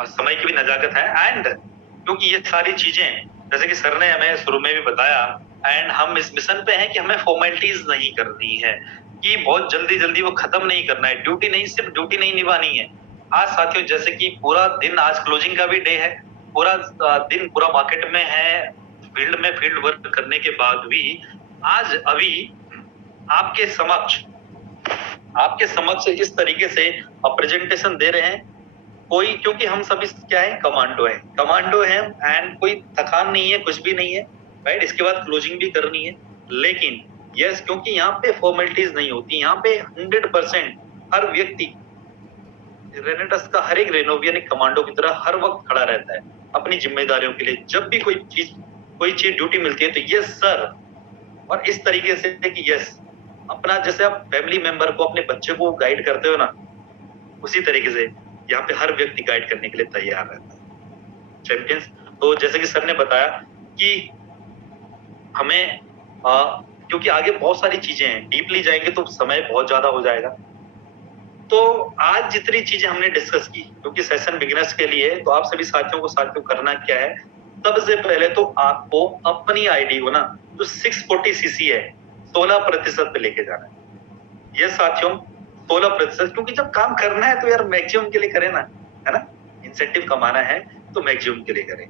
समय की भी नजाकत है, एंड क्योंकि ये सारी चीजें जैसे कि सर ने हमें शुरू में भी बताया, एंड हम इस मिशन पे हैं कि हमें फॉर्मेलिटीज नहीं करनी है, कि बहुत जल्दी जल्दी वो खत्म नहीं करना है, ड्यूटी नहीं, सिर्फ ड्यूटी नहीं निभानी है। आज साथियों जैसे कि पूरा दिन, आज क्लोजिंग का भी डे है, पूरा दिन पूरा मार्केट में है, फील्ड वर्क करने के बाद भी आज अभी आपके समक्ष इस तरीके से प्रेजेंटेशन दे रहे हैं। कोई, क्योंकि हम सभी क्या है, कमांडो है, एंड कोई थकान नहीं है, कुछ भी नहीं है, राइट। इसके बाद क्लोजिंग भी करनी है, लेकिन यस, क्योंकि यहाँ पे फॉर्मेलिटीज नहीं होती, यहाँ पे 100% हर व्यक्ति रेनेटस का हर एक रेनोवियन एक कमांडो की तरह हर वक्त खड़ा रहता है अपनी जिम्मेदारियों के लिए। जब भी कोई चीज ड्यूटी मिलती है तो यस सर, और इस तरीके से कि यस, अपना जैसे आप फैमिली मेंबर को, अपने बच्चे को गाइड करते हो ना, उसी तरीके से यहाँ पे हर व्यक्ति गाइड करने के लिए तैयार रहता है चैंपियंस। तो जैसे कि सर ने बताया कि हमें क्योंकि आगे बहुत सारी चीजें हैं, डीपली जाएंगे तो समय बहुत ज्यादा हो जाएगा। तो आज जितनी चीजें हमने डिस्कस की, क्योंकि सेशन बिगिनर्स के लिए, तो आप सभी साथियों को करना क्या है, सबसे पहले तो आपको अपनी आईडी को ना, जो 640 सीसी है, 16% पे लेके जाना है। ये साथियों 16%, क्योंकि जब काम करना है तो यार मैक्सिमम के लिए करें ना, है ना। इंसेंटिव कमाना है तो मैक्सिमम के लिए करें।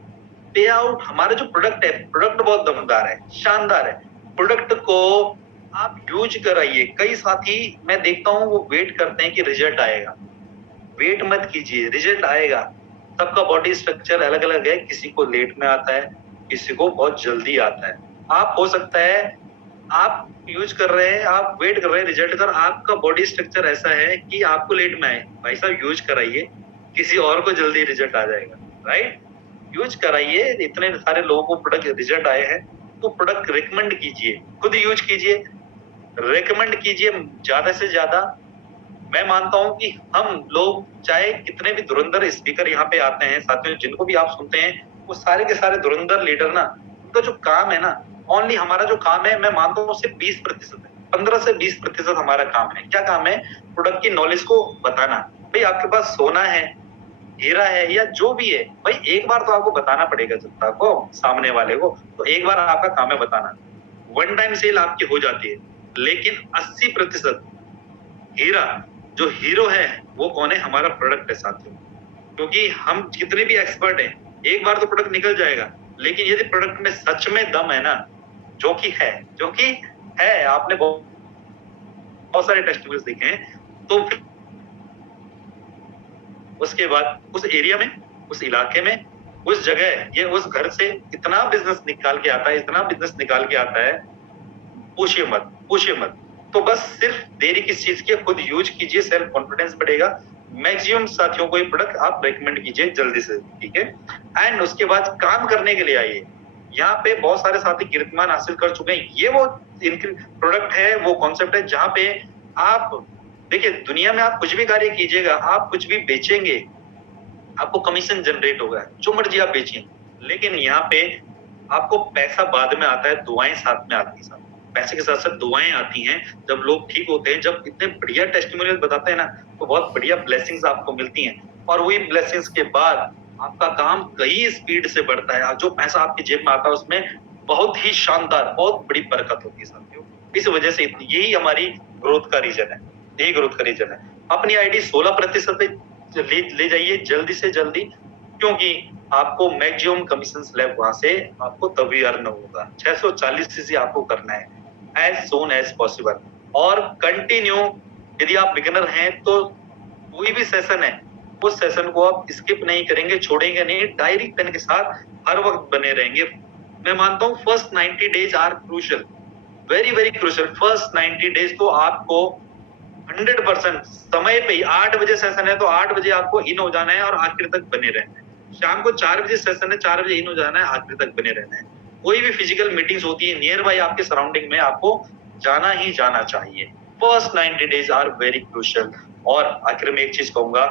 पे आउट, हमारा जो प्रोडक्ट है, प्रोडक्ट बहुत दमदार है, शानदार है। प्रोडक्ट को आप यूज कराइए। कई साथी मैं देखता हूँ वो वेट करते हैं कि रिजल्ट आएगा। वेट मत कीजिए, रिजल्ट आएगा। सबका बॉडी स्ट्रक्चर अलग अलग है, किसी को लेट में आता है, किसी को बहुत जल्दी आता है। आप हो सकता है आप यूज कर रहे हैं, आप वेट कर रहे हैं रिजल्ट का, आपका बॉडी स्ट्रक्चर ऐसा है कि आपको लेट में आए। भाई साहब यूज कराइए, किसी और को जल्दी रिजल्ट आ जाएगा, राइट। यूज कराइए, इतने सारे लोगों को प्रोडक्ट रिजल्ट आए हैं, तो प्रोडक्ट रिकमेंड कीजिए, खुद यूज कीजिए, रिकमेंड कीजिए ज्यादा से ज्यादा। मैं मानता हूं कि हम लोग चाहे कितने भी धुरंधर स्पीकर यहाँ पे आते हैं, साथियों जिनको भी आप सुनते हैं, वो सारे के सारे धुरंधर लीडर ना, उनका जो काम है ना, ओनली हमारा जो काम है, मैं मानता हूँ सिर्फ 20% है, 15 से 20% हमारा काम है। क्या काम है? प्रोडक्ट की नॉलेज को बताना। भाई आपके पास सोना है, हीरा है, या जो भी है, भाई एक बार तो आपको बताना पड़ेगा जनता को, सामने वाले को। तो एक बार आपका काम है बताना। वन टाइम सेल आपकी हो जाती है, लेकिन 80% हीरा, जो हीरो है वो कौन है? हमारा प्रोडक्ट है साथियों। क्योंकि हम कितने भी एक्सपर्ट हैं, एक बार तो प्रोडक्ट निकल जाएगा, लेकिन यदि प्रोडक्ट में सच में दम है ना, जो कि है, आपने बहुत सारे टेस्टिमोनियल्स देखे हैं, तो फिर उसके बाद उस एरिया में, उस इलाके में, उस जगह, ये उस घर से इतना बिजनेस निकाल के आता है, पूछिए मत। तो बस सिर्फ देरी किस चीज की, खुद यूज कीजिए, सेल्फ कॉन्फिडेंस बढ़ेगा। मैक्सिमम साथियों को ये प्रोडक्ट आप रेकमेंड कीजिए जल्दी से, ठीक है। एंड उसके बाद काम करने के लिए आइए। यहाँ पे बहुत सारे साथी कीर्तिमान हासिल कर चुके हैं। ये वो प्रोडक्ट है, वो कॉन्सेप्ट है जहाँ पे आप देखिए, दुनिया में आप कुछ भी कार्य कीजिएगा, आप कुछ भी बेचेंगे, आपको कमीशन जनरेट होगा, जो मर्जी आप बेचिए। लेकिन यहाँ पे आपको पैसा बाद में आता है, दुआएं साथ में आती हैं। पैसे के साथ साथ दुआएं आती हैं। जब लोग ठीक होते हैं, जब इतने बढ़िया टेस्टिमोनियल बताते हैं ना, तो बहुत बढ़िया ब्लेसिंग्स आपको मिलती हैं। और वही ब्लेसिंग्स के बाद आपका काम कई स्पीड से बढ़ता है। जो पैसा आपकी जेब में आता है, उसमें बहुत ही शानदार, बहुत बड़ी बरकत होती है साथियों। इस वजह से यही हमारी ग्रोथ का रीजन है, यही ग्रोथ का रीजन है। अपनी आईडी 16% पे ले जाइए जल्दी से जल्दी, क्योंकि आपको मैक्सिमम कमीशन स्लैब वहां से आपको तभी अर्न होगा। 640 सीसी आपको करना है एज सोन एज पॉसिबल। और कंटिन्यू, यदि आप बिगिनर हैं तो कोई भी सेशन है, उस सेशन को आप स्किप नहीं करेंगे, छोड़ेंगे नहीं, डायरी पेन के साथ हर वक्त बने रहेंगे। मैं मानता हूँ first 90 days are crucial, very very crucial. First 90 days तो आपको 100% समय पे ही 8 बजे सेशन है तो 8 बजे आपको इन हो जाना है और आखिर तक बने रहना है। शाम को 4 बजे सेशन है, 4 बजे इन हो जाना है, आखिर तक बने रहना है। कोई भी फिजिकल मीटिंग्स होती है नियर बाय आपके सराउंडिंग में, आपको जाना ही जाना चाहिए। First 90 days are very crucial. और आखिर में एक चीज कहूंगा,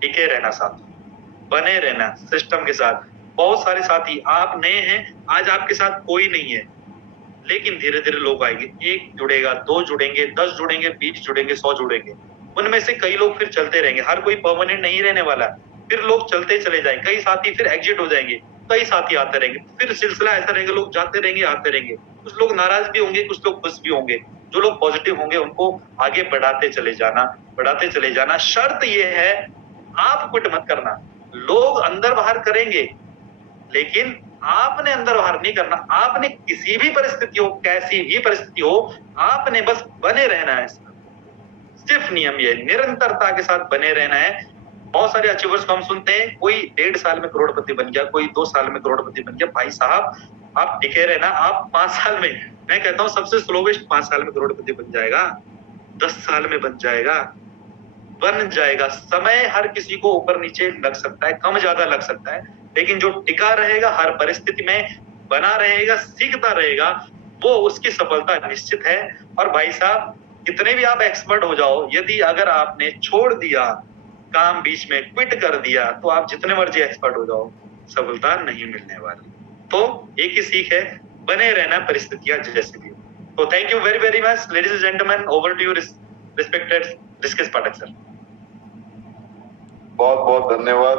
टिके रहना साथ, बने रहना सिस्टम के साथ। बहुत सारे साथी आप नए हैं, आज आपके साथ कोई नहीं है, लेकिन धीरे धीरे लोग आएंगे, 1 जुड़ेगा, 2 जुड़ेंगे, 10 जुड़ेंगे, 20 जुड़ेंगे, 100 जुड़ेंगे। उनमें से कई लोग फिर चलते रहेंगे, हर कोई परमानेंट नहीं रहने वाला। फिर लोग चलते चले जाएंगे, कई साथी फिर एग्जिट हो जाएंगे, कई साथी आते रहेंगे, फिर सिलसिला ऐसा रहेगा, लोग जाते रहेंगे, आते रहेंगे। कुछ लोग नाराज भी होंगे, कुछ लोग खुश भी होंगे। जो लोग पॉजिटिव होंगे उनको आगे बढ़ाते चले जाना, बढ़ाते चले जाना। शर्त ये है, आप क्विट मत करना। लोग अंदर बाहर करेंगे, लेकिन आपने अंदर बाहर नहीं करना। आपने किसी भी परिस्थिति हो, कैसी भी परिस्थिति हो, आपने बस बने रहना है। सिर्फ नियम ये निरंतरता के साथ बने रहना है। बहुत सारे अचीवर्स को हम सुनते हैं, कोई 1.5 साल में करोड़पति बन गया, कोई 2 साल में करोड़पति बन गया। भाई साहब, आप टिके रहना, आप 5 साल में, मैं कहता हूं सबसे स्लोवेस्ट 5 साल में करोड़पति बन जाएगा, 10 साल में बन जाएगा, बन जाएगा। समय हर किसी को ऊपर नीचे लग सकता है, कम ज्यादा लग सकता है, लेकिन जो टिका रहेगा, हर परिस्थिति में बना रहेगा, सीखता रहेगा, वो उसकी सफलता निश्चित है। और भाई साहब, कितने भी आप एक्सपर्ट हो जाओ, यदि अगर आपने छोड़ दिया काम, बीच में क्विट कर दिया, तो आप जितने मर्जी एक्सपर्ट हो जाओ, सफलता नहीं मिलने वाली। तो एक ही सीख है, बने रहना परिस्थितियां जैसे भी हो। तो thank you very very much ladies and gentleman, over to you respected discuss Pathak sir. बहुत बहुत धन्यवाद।